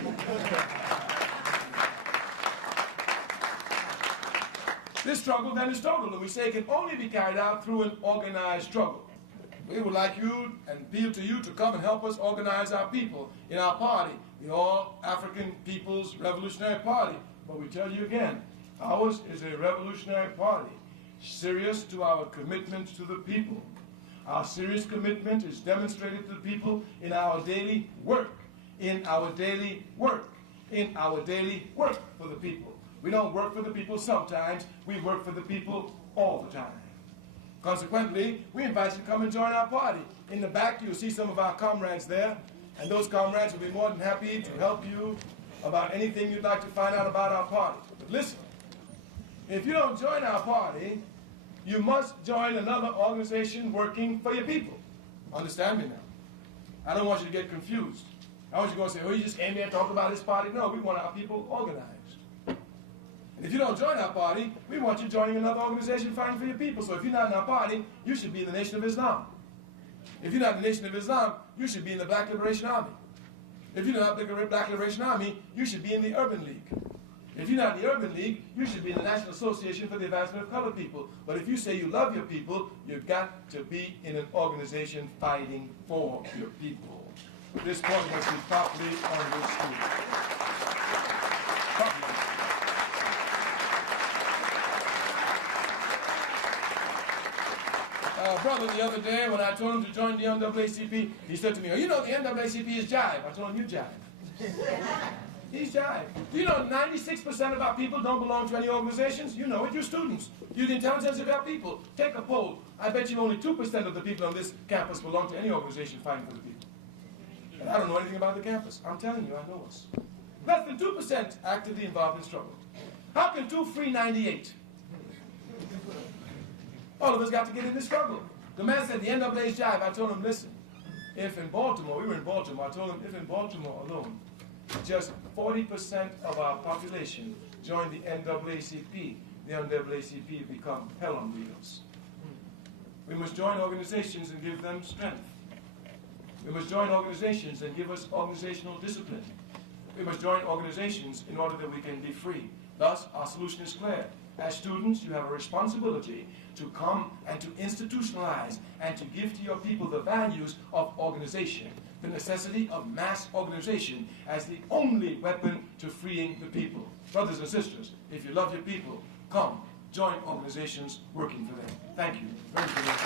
This struggle then is total, and we say it can only be carried out through an organized struggle. We would like you and appeal to you to come and help us organize our people in our party, the All African People's Revolutionary Party. But we tell you again, ours is a revolutionary party, serious to our commitment to the people. Our serious commitment is demonstrated to the people in our daily work, in our daily work, in our daily work for the people. We don't work for the people sometimes, we work for the people all the time. Consequently, we invite you to come and join our party. In the back, you'll see some of our comrades there, and those comrades will be more than happy to help you about anything you'd like to find out about our party. But listen, if you don't join our party, you must join another organization working for your people. Understand me now. I don't want you to get confused. I want you to go and say, oh, you just came here and talk about this party. No, we want our people organized. And if you don't join our party, we want you joining another organization fighting for your people. So if you're not in our party, you should be in the Nation of Islam. If you're not in the Nation of Islam, you should be in the Black Liberation Army. If you're not in the Black Liberation Army, you should be in the Urban League. If you're not in the Urban League, you should be in the National Association for the Advancement of Colored People. But if you say you love your people, you've got to be in an organization fighting for your people. This point must be properly understood. Properly. Brother, the other day when I told him to join the NAACP, he said to me, oh, you know the NAACP is jive. I told him, you jive. He's jive. Do you know 96% of our people don't belong to any organizations? You know it, you're students. You're the intelligence of our people. Take a poll. I bet you only 2% of the people on this campus belong to any organization fighting for the people. And I don't know anything about the campus. I'm telling you, I know us. Less than 2% actively involved in struggle. How can 2 free 98? All of us got to get in this struggle. The man said the NAA's jive. I told him, listen, if in Baltimore, we were in Baltimore, I told him if in Baltimore alone, just 40% of our population joined the NAACP become hell on wheels. We must join organizations and give them strength. We must join organizations and give us organizational discipline. We must join organizations in order that we can be free. Thus, our solution is clear. As students, you have a responsibility to come and to institutionalize and to give to your people the values of organization, the necessity of mass organization as the only weapon to freeing the people. Brothers and sisters, if you love your people, come, join organizations working for them. Thank you very much.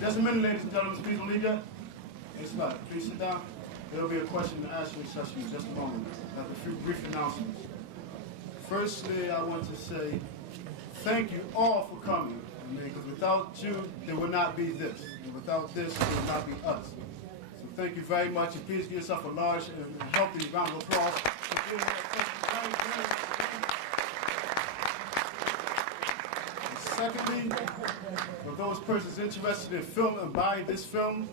Just a minute, ladies and gentlemen, please leave yet. It's not. Please sit down. There will be a question and answering session in just a moment. I have a few brief announcements. Firstly, I want to say thank you all for coming. Because without you, there would not be this. And without this, there would not be us. So thank you very much. And please give yourself a large and healthy round of applause. Secondly, for those persons interested in film and buying this film,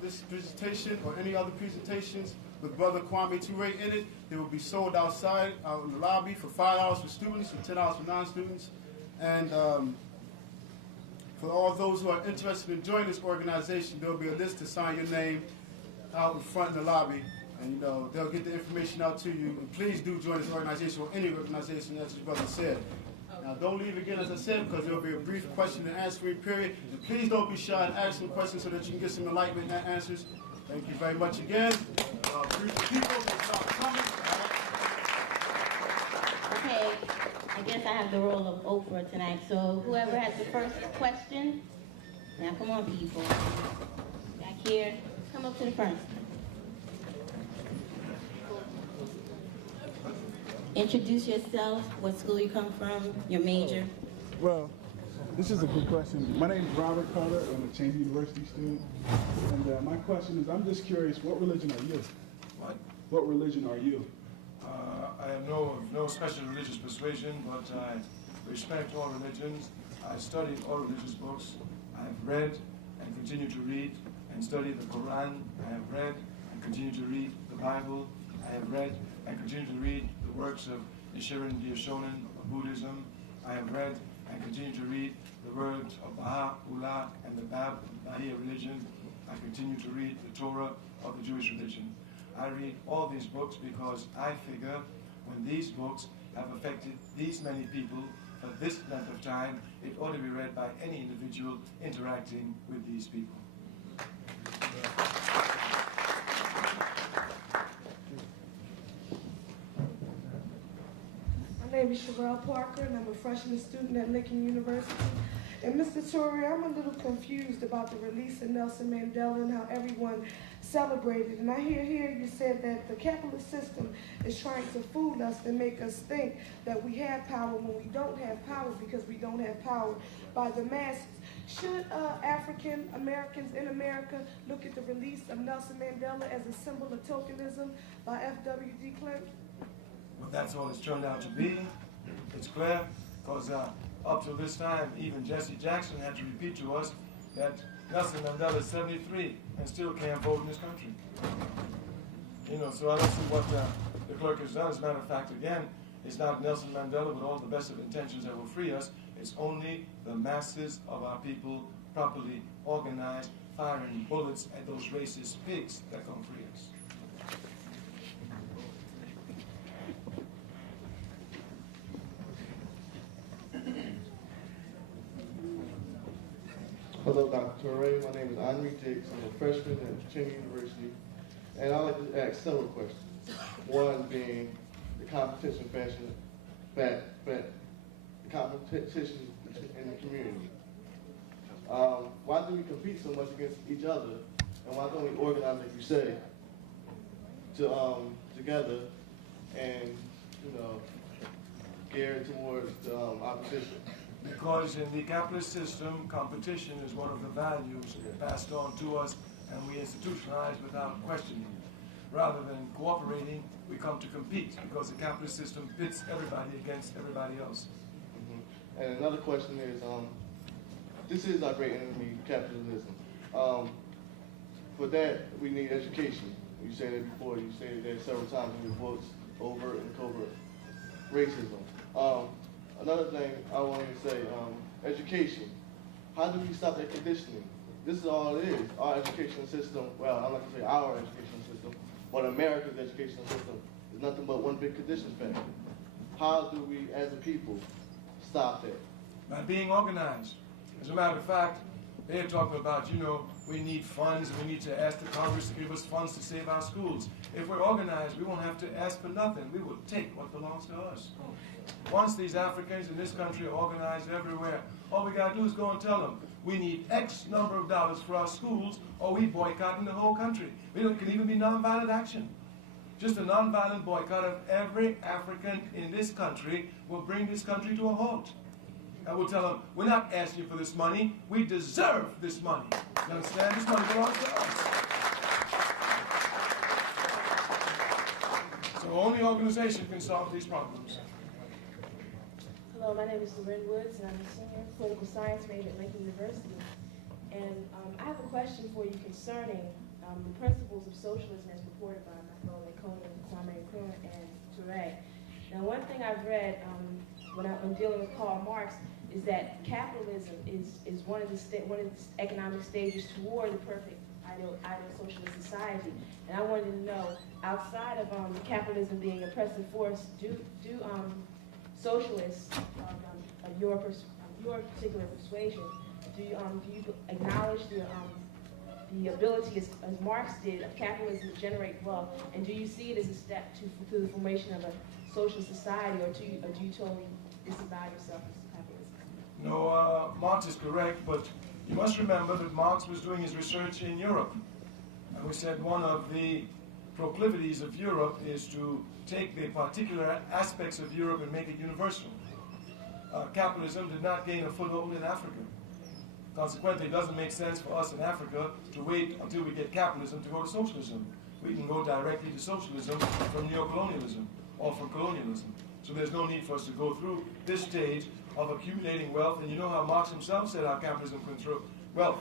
this presentation, or any other presentations with Brother Kwame Toure in it, they will be sold outside, out in the lobby for $5 for students and $10 for non-students. And for all those who are interested in joining this organization, there will be a list to sign your name out in front of the lobby. And they'll get the information out to you. And please do join this organization or any organization, as your brother said. Now, don't leave again, as I said, because there will be a brief question and answering period. And please don't be shy and ask some questions so that you can get some enlightenment and answers. Thank you very much again. People, okay, I guess I have the role of Oprah tonight. So whoever has the first question, now come on, people. Back here, come up to the front. Introduce yourself, what school you come from, your major. Well, this is a good question. My name is Robert Carter. I'm a Cheyney University student. And my question is, I'm just curious, what religion are you? What? What religion are you? I have no special religious persuasion, but I respect all religions. I studied all religious books. I have read and continue to read and study the Quran. I have read and continue to read the Bible. I have read and continue to read the works of Nichiren Daishonin of Buddhism. I have read and continue to read the words of Baha'u'llah and the Baha'i religion. I continue to read the Torah of the Jewish religion. I read all these books because I figure when these books have affected these many people for this length of time, it ought to be read by any individual interacting with these people. My name is Sherelle Parker, and I'm a freshman student at Lincoln University. And Mr. Toure, I'm a little confused about the release of Nelson Mandela and how everyone celebrated. And I hear here you said that the capitalist system is trying to fool us and make us think that we have power when we don't have power because we don't have power by the masses. Should African Americans in America look at the release of Nelson Mandela as a symbol of tokenism by F.W.D. Clinton? Well, that's all it's turned out to be. It's clear, because up till this time, even Jesse Jackson had to repeat to us that Nelson Mandela is 73 and still can't vote in this country. You know, so I don't see what the clerk has done. As a matter of fact, again, it's not Nelson Mandela with all the best of intentions that will free us. It's only the masses of our people properly organized, firing bullets at those racist pigs that can free us. Hello, Dr. Toure. My name is Henri Dix. I'm a freshman at Cheyney University. And I'd like to ask several questions. One being the competition the competition in the community. Why do we compete so much against each other? And why don't we organize, like you say, to together and, gear towards the opposition? Because in the capitalist system, competition is one of the values passed on to us, and we institutionalize without questioning. Rather than cooperating, we come to compete, because the capitalist system pits everybody against everybody else. Mm-hmm. And another question is, this is our great enemy, capitalism. For that, we need education. You said it before, you stated that several times in your books, overt and covert racism. Another thing I wanted to say, education. How do we stop that conditioning? This is all it is. Our educational system, well, I'm not going to say our educational system, but America's educational system is nothing but one big condition factor. How do we, as a people, stop that? By being organized. As a matter of fact, they're talking about, we need funds, and we need to ask the Congress to give us funds to save our schools. If we're organized, we won't have to ask for nothing. We will take what belongs to us. Once these Africans in this country are organized everywhere, all we got to do is go and tell them, we need X number of dollars for our schools, or we boycott in the whole country. It can even be nonviolent action. Just a nonviolent boycott of every African in this country will bring this country to a halt. I will tell them, we're not asking for this money, we deserve this money. You understand? This money belongs to us. So only organization can solve these problems. Hello, my name is Lorraine Woods, and I'm a senior political science major at Lincoln University. And I have a question for you concerning the principles of socialism as reported by Mhenga Kwame Toure. Now, one thing I've read when I'm dealing with Karl Marx is that capitalism is one of the economic stages toward the perfect ideal socialist society. And I wanted to know, outside of capitalism being a pressing force, do socialists of your particular persuasion, do you acknowledge the ability, as Marx did, of capitalism to generate wealth, and do you see it as a step to the formation of a socialist society, or do you totally disavow yourself as capitalism? No, Marx is correct, but you must remember that Marx was doing his research in Europe. And we said one of the proclivities of Europe is to take the particular aspects of Europe and make it universal. Capitalism did not gain a foothold in Africa. Consequently, it doesn't make sense for us in Africa to wait until we get capitalism to go to socialism. We can go directly to socialism from neocolonialism or from colonialism. So there's no need for us to go through this stage of accumulating wealth. And you know how Marx himself said how capitalism controls wealth.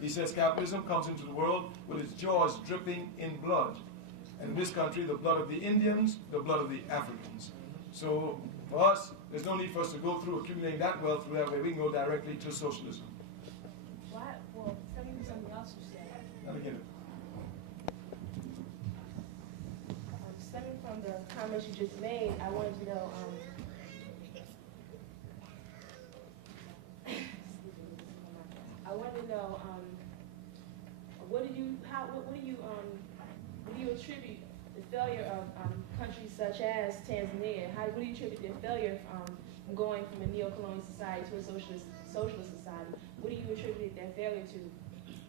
He says capitalism comes into the world with its jaws dripping in blood. And in this country, the blood of the Indians, the blood of the Africans. So for us, there's no need for us to go through accumulating that wealth through that way. We can go directly to socialism. Why? Well, tell me something else you said. Let me get it. Stemming from the comments you just made, I wanted to know, what do you attribute the failure of countries such as Tanzania? What do you attribute their failure from going from a neo-colonial society to a socialist society? What do you attribute their failure to?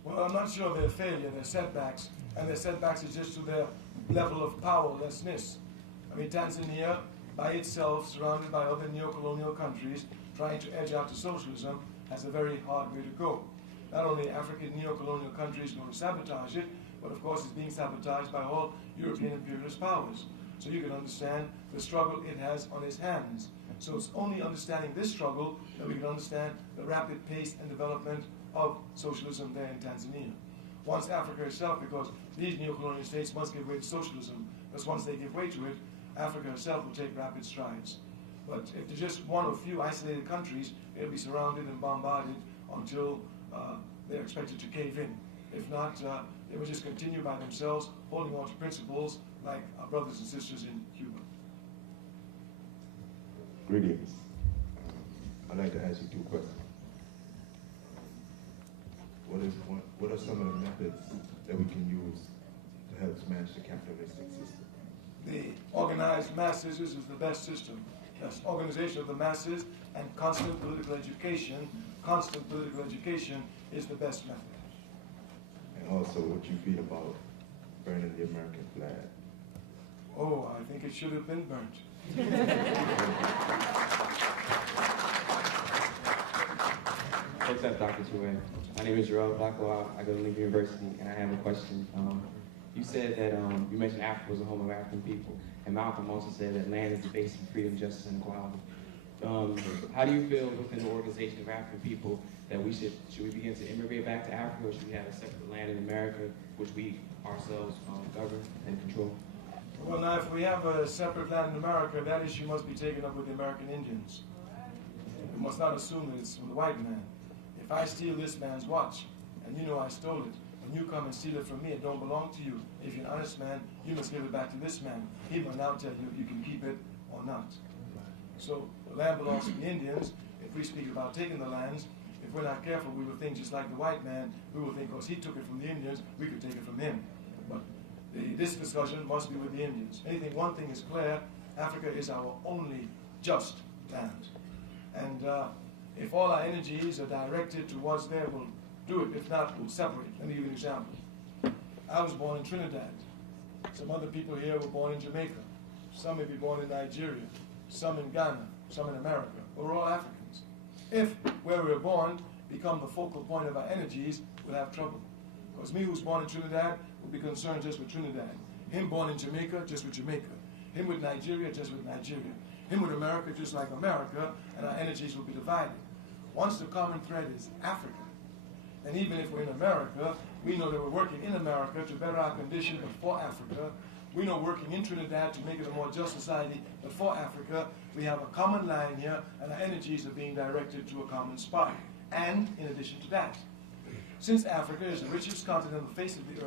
Well, I'm not sure they're failure, they're setbacks. And their setbacks is just to their level of powerlessness. I mean, Tanzania, by itself, surrounded by other neo-colonial countries, trying to edge out to socialism, has a very hard way to go. Not only African neo-colonial countries going to sabotage it, but of course it's being sabotaged by all European imperialist powers. So you can understand the struggle it has on its hands. So it's only understanding this struggle that we can understand the rapid pace and development of socialism there in Tanzania. Once Africa itself, because these neo-colonial states must give way to socialism, because once they give way to it, Africa itself will take rapid strides. But if there's just one or few isolated countries, they'll be surrounded and bombarded until they're expected to cave in. If not, they will just continue by themselves, holding on to principles like our brothers and sisters in Cuba. Greetings. I'd like to ask you two questions. What are some of the methods that we can use to help smash the capitalistic system? The organized masses is the best system. Yes, organization of the masses and constant political education. Constant political education is the best method. And also what you feel about burning the American flag. Oh, I think it should have been burnt. What's up, Dr. Toure? My name is Gerald Blackwell. I go to Lincoln University, and I have a question. You said that you mentioned Africa was a home of African people, and Malcolm also said that land is the base of freedom, justice, and equality. How do you feel within the organization of African people that we should we begin to immigrate back to Africa, or should we have a separate land in America, which we ourselves govern and control? Well, now, if we have a separate land in America, that issue must be taken up with the American Indians. We must not assume that it's from the white man. If I steal this man's watch, and you know I stole it, and you come and steal it from me, it don't belong to you. If you're an honest man, you must give it back to this man. He will now tell you if you can keep it or not. So the land belongs to the Indians. If we speak about taking the lands, if we're not careful, we will think just like the white man. We will think, because he took it from the Indians, we could take it from him. But this discussion must be with the Indians. One thing is clear, Africa is our only just land. And if all our energies are directed towards there, we'll do it. If not, we'll separate. Let me give you an example. I was born in Trinidad. Some other people here were born in Jamaica. Some may be born in Nigeria. Some in Ghana. Some in America. We're all Africans. If where we were born become the focal point of our energies, we'll have trouble. Because me who's born in Trinidad will be concerned just with Trinidad. Him born in Jamaica, just with Jamaica. Him with Nigeria, just with Nigeria. Him with America, just like America, and our energies will be divided. Once the common thread is Africa, and even if we're in America, we know that we're working in America to better our condition, but for Africa. We know working in Trinidad to make it a more just society, but for Africa, we have a common line here, and our energies are being directed to a common spot. And in addition to that, since Africa is the richest continent on the face of the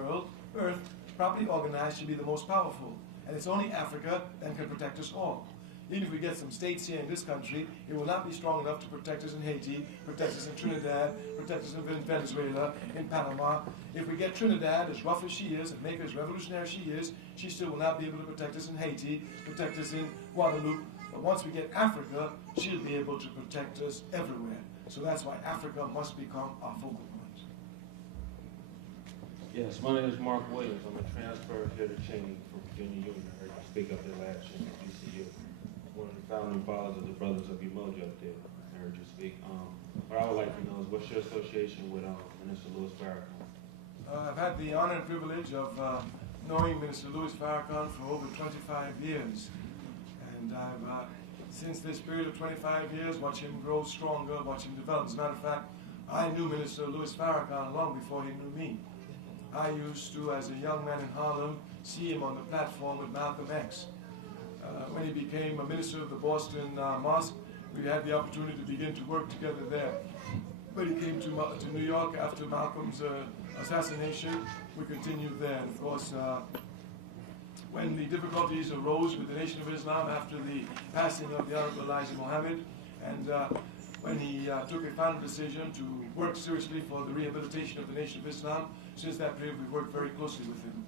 earth, properly organized should be the most powerful. And it's only Africa that can protect us all. Even if we get some states here in this country, it will not be strong enough to protect us in Haiti, protect us in Trinidad, protect us in Venezuela, in Panama. If we get Trinidad, as rough as she is, and make her as revolutionary as she is, she still will not be able to protect us in Haiti, protect us in Guadeloupe. But once we get Africa, she'll be able to protect us everywhere. So that's why Africa must become our focal point. Yes, my name is Mark Williams. I'm a transfer here to Cheyney from Virginia Union. I heard you speak up there last year at GCU. One of the founding fathers of the Brothers of Umoja up there. I heard you speak. What I would like to know is what's your association with Minister Louis Farrakhan? I've had the honor and privilege of knowing Minister Louis Farrakhan for over 25 years. And I've, since this period of 25 years, watched him grow stronger, watched him develop. As a matter of fact, I knew Minister Louis Farrakhan long before he knew me. I used to, as a young man in Harlem, see him on the platform with Malcolm X. When he became a minister of the Boston Mosque, we had the opportunity to begin to work together there. When he came to New York after Malcolm's assassination, we continued there. And of course, when the difficulties arose with the Nation of Islam after the passing of the Honorable Elijah Muhammad, and when he took a final decision to work seriously for the rehabilitation of the Nation of Islam, since that period we've worked very closely with him.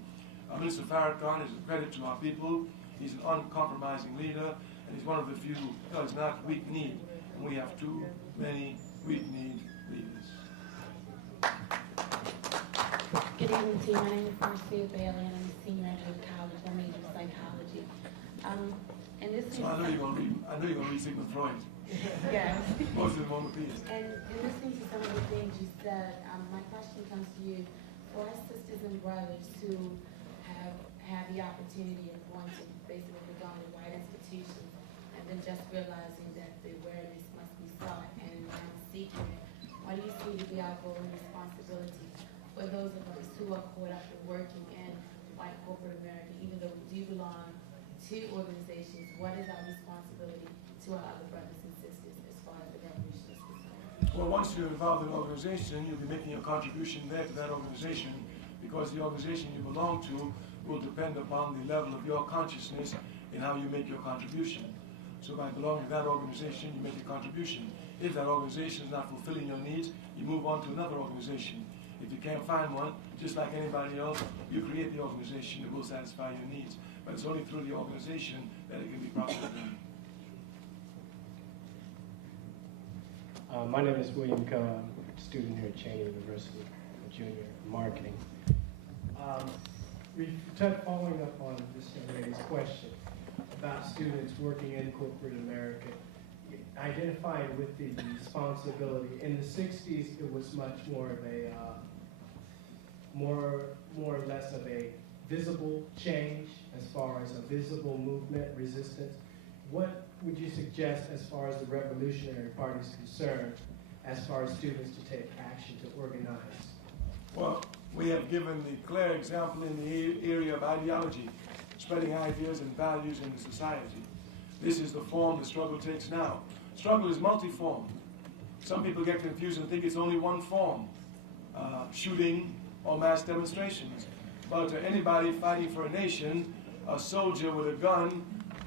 Minister Farrakhan is a credit to our people. He's an uncompromising leader, and he's one of the few who does not weak-kneed. And we have too many weak-kneed leaders. Good evening to you. My name is Marcia Bailey, and I'm a senior at Duke College. I major in psychology. And this So I know you're going to read Sigmund Freud. Yes. Most of them won't be. And listening to some of the things you said, my question comes to you. For our sisters and brothers who have had the opportunity of going to basically predominantly white institutions and then just realizing that the awareness must be sought and not seeking it, what do you see to be our goal and responsibility for those of us who are caught up in working in white corporate America, even though we do belong to organizations, what is our responsibility to our other brothers and sisters as far as the revolution is concerned? Well, once you're involved in an organization, you'll be making a contribution there to that organization, because the organization you belong to will depend upon the level of your consciousness in how you make your contribution. So by belonging to that organization, you make a contribution. If that organization is not fulfilling your needs, you move on to another organization. If you can't find one, just like anybody else, you create the organization that will satisfy your needs. But it's only through the organization that it can be properly done. My name is William Coe. I'm a student here at Cheyney University, a junior in marketing. Following up on this young lady's question about students working in corporate America, identifying with the responsibility. In the 60s, it was much more of a, more or less of a visible change as far as a visible movement, resistance. What would you suggest as far as the Revolutionary Party is concerned, as far as students to take action, to organize? Well, we have given the clear example in the area of ideology, spreading ideas and values in the society. This is the form the struggle takes now. Struggle is multiform. Some people get confused and think it's only one form, shooting or mass demonstrations. But anybody fighting for a nation, a soldier with a gun,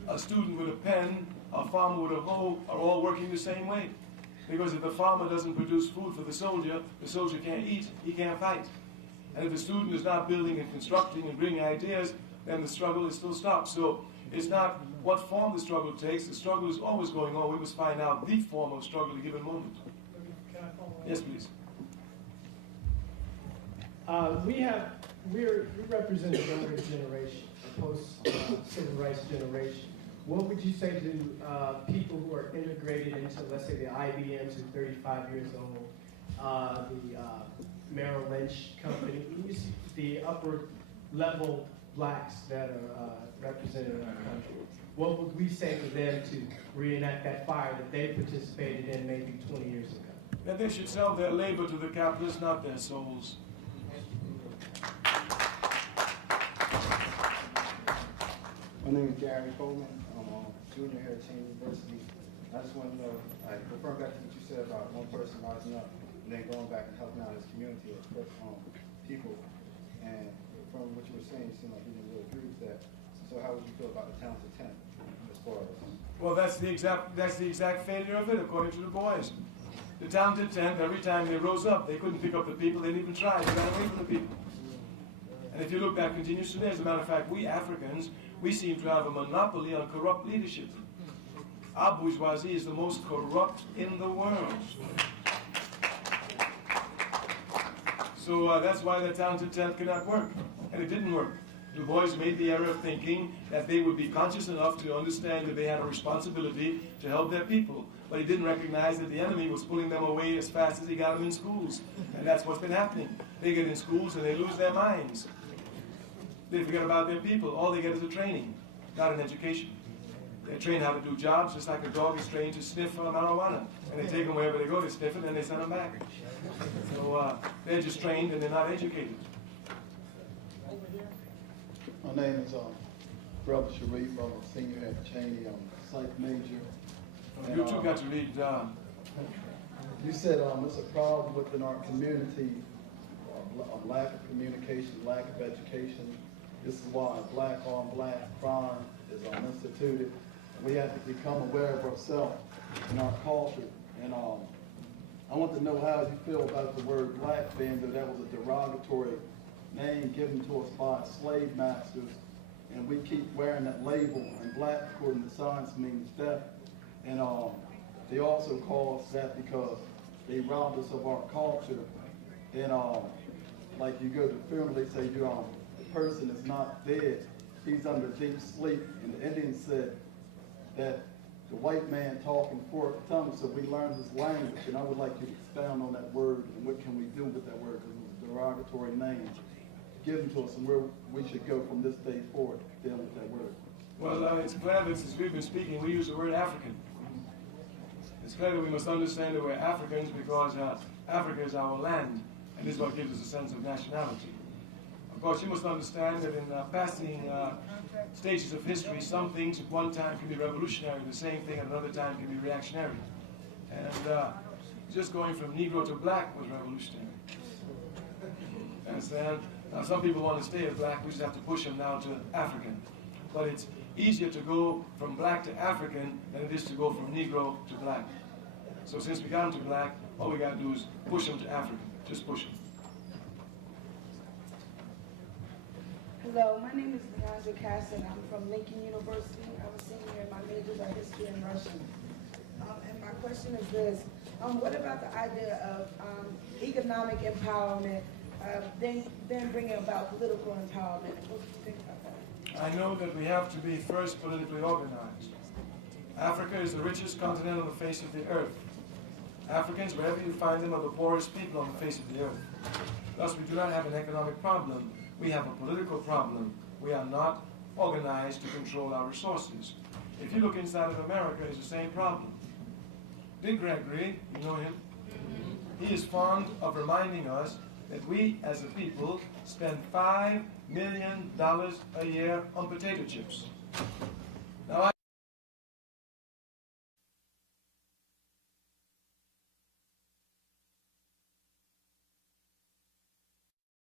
a student with a pen, a farmer with a hoe, are all working the same way. Because if the farmer doesn't produce food for the soldier can't eat, he can't fight. And if the student is not building and constructing and bringing ideas, then the struggle is still stopped. So it's not what form the struggle takes. The struggle is always going on. We must find out the form of struggle at a given moment. Can I follow up? Yes, please. We represent a younger generation, a post-civil rights generation. What would you say to people who are integrated into, let's say, the IBMs who are 35 years old, the Merrill Lynch company, the upper level blacks that are represented in our country? What would we say to them to reenact that fire that they participated in maybe 20 years ago? That they should sell their labor to the capitalists, not their souls. My name is Gary Coleman. I'm a junior here at Cheyney University. I just want to know, referring back to what you said about one person rising up and then going back and helping out his community of people. And from what you were saying, it seemed like you didn't really agree with that. So how would you feel about the talented 10 as far as? Well, that's the exact failure of it, according to the boys. The talented 10, every time they rose up, they couldn't pick up the people. They didn't even try. They got away from the people. And if you look, that continues today. As a matter of fact, we Africans, we seem to have a monopoly on corrupt leadership. Our bourgeoisie is the most corrupt in the world. So that's why the talented 10th cannot work. And it didn't work. Du Bois made the error of thinking that they would be conscious enough to understand that they had a responsibility to help their people. But he didn't recognize that the enemy was pulling them away as fast as he got them in schools. And that's what's been happening. They get in schools and they lose their minds. They forget about their people. All they get is a training, not an education. They're trained how to do jobs just like a dog is trained to sniff marijuana. And they take them wherever they go, they sniff it, and they send them back. So they're just trained and they're not educated. My name is Brother Sharif. I'm a senior at Cheyney. I'm a psych major. You too got to read. You said it's a problem within our community, a lack of communication, lack of education. This is why black-on-black crime is instituted. We have to become aware of ourselves and our culture. And I want to know how you feel about the word black, being that was a derogatory name given to us by slave masters, and we keep wearing that label. And black, according to science, means death. And they also call us that because they robbed us of our culture. And like you go to the funeral, they say the person is not dead, he's under deep sleep. And the Indians said that the white man talking forked tongue, so we learned his language. And I would like you to expound on that word and what can we do with that word, because it was a derogatory name given to us, and where we should go from this day forward dealing with that word. Well, it's clear that since we've been speaking, we use the word African. It's clear that we must understand that we're Africans because Africa is our land, and this is what gives us a sense of nationality. Of course, you must understand that in passing stages of history, some things at one time can be revolutionary, the same thing at another time can be reactionary. And just going from Negro to black was revolutionary. Understand? Now, some people want to stay as black, we just have to push them now to African. But it's easier to go from black to African than it is to go from Negro to black. So since we got them to black, all we got to do is push them to African. Just push them. Hello, my name is Ambakisye-Okang. I'm from Lincoln University. I'm a senior and my majors are history and Russian. And my question is this. What about the idea of economic empowerment, then bringing about political empowerment? What do you think about that? I know that we have to be first politically organized. Africa is the richest continent on the face of the earth. Africans, wherever you find them, are the poorest people on the face of the earth. Thus, we do not have an economic problem. We have a political problem. We are not organized to control our resources. If you look inside of America, it's the same problem. Dick Gregory, you know him? He is fond of reminding us that we, as a people, spend $5 million a year on potato chips.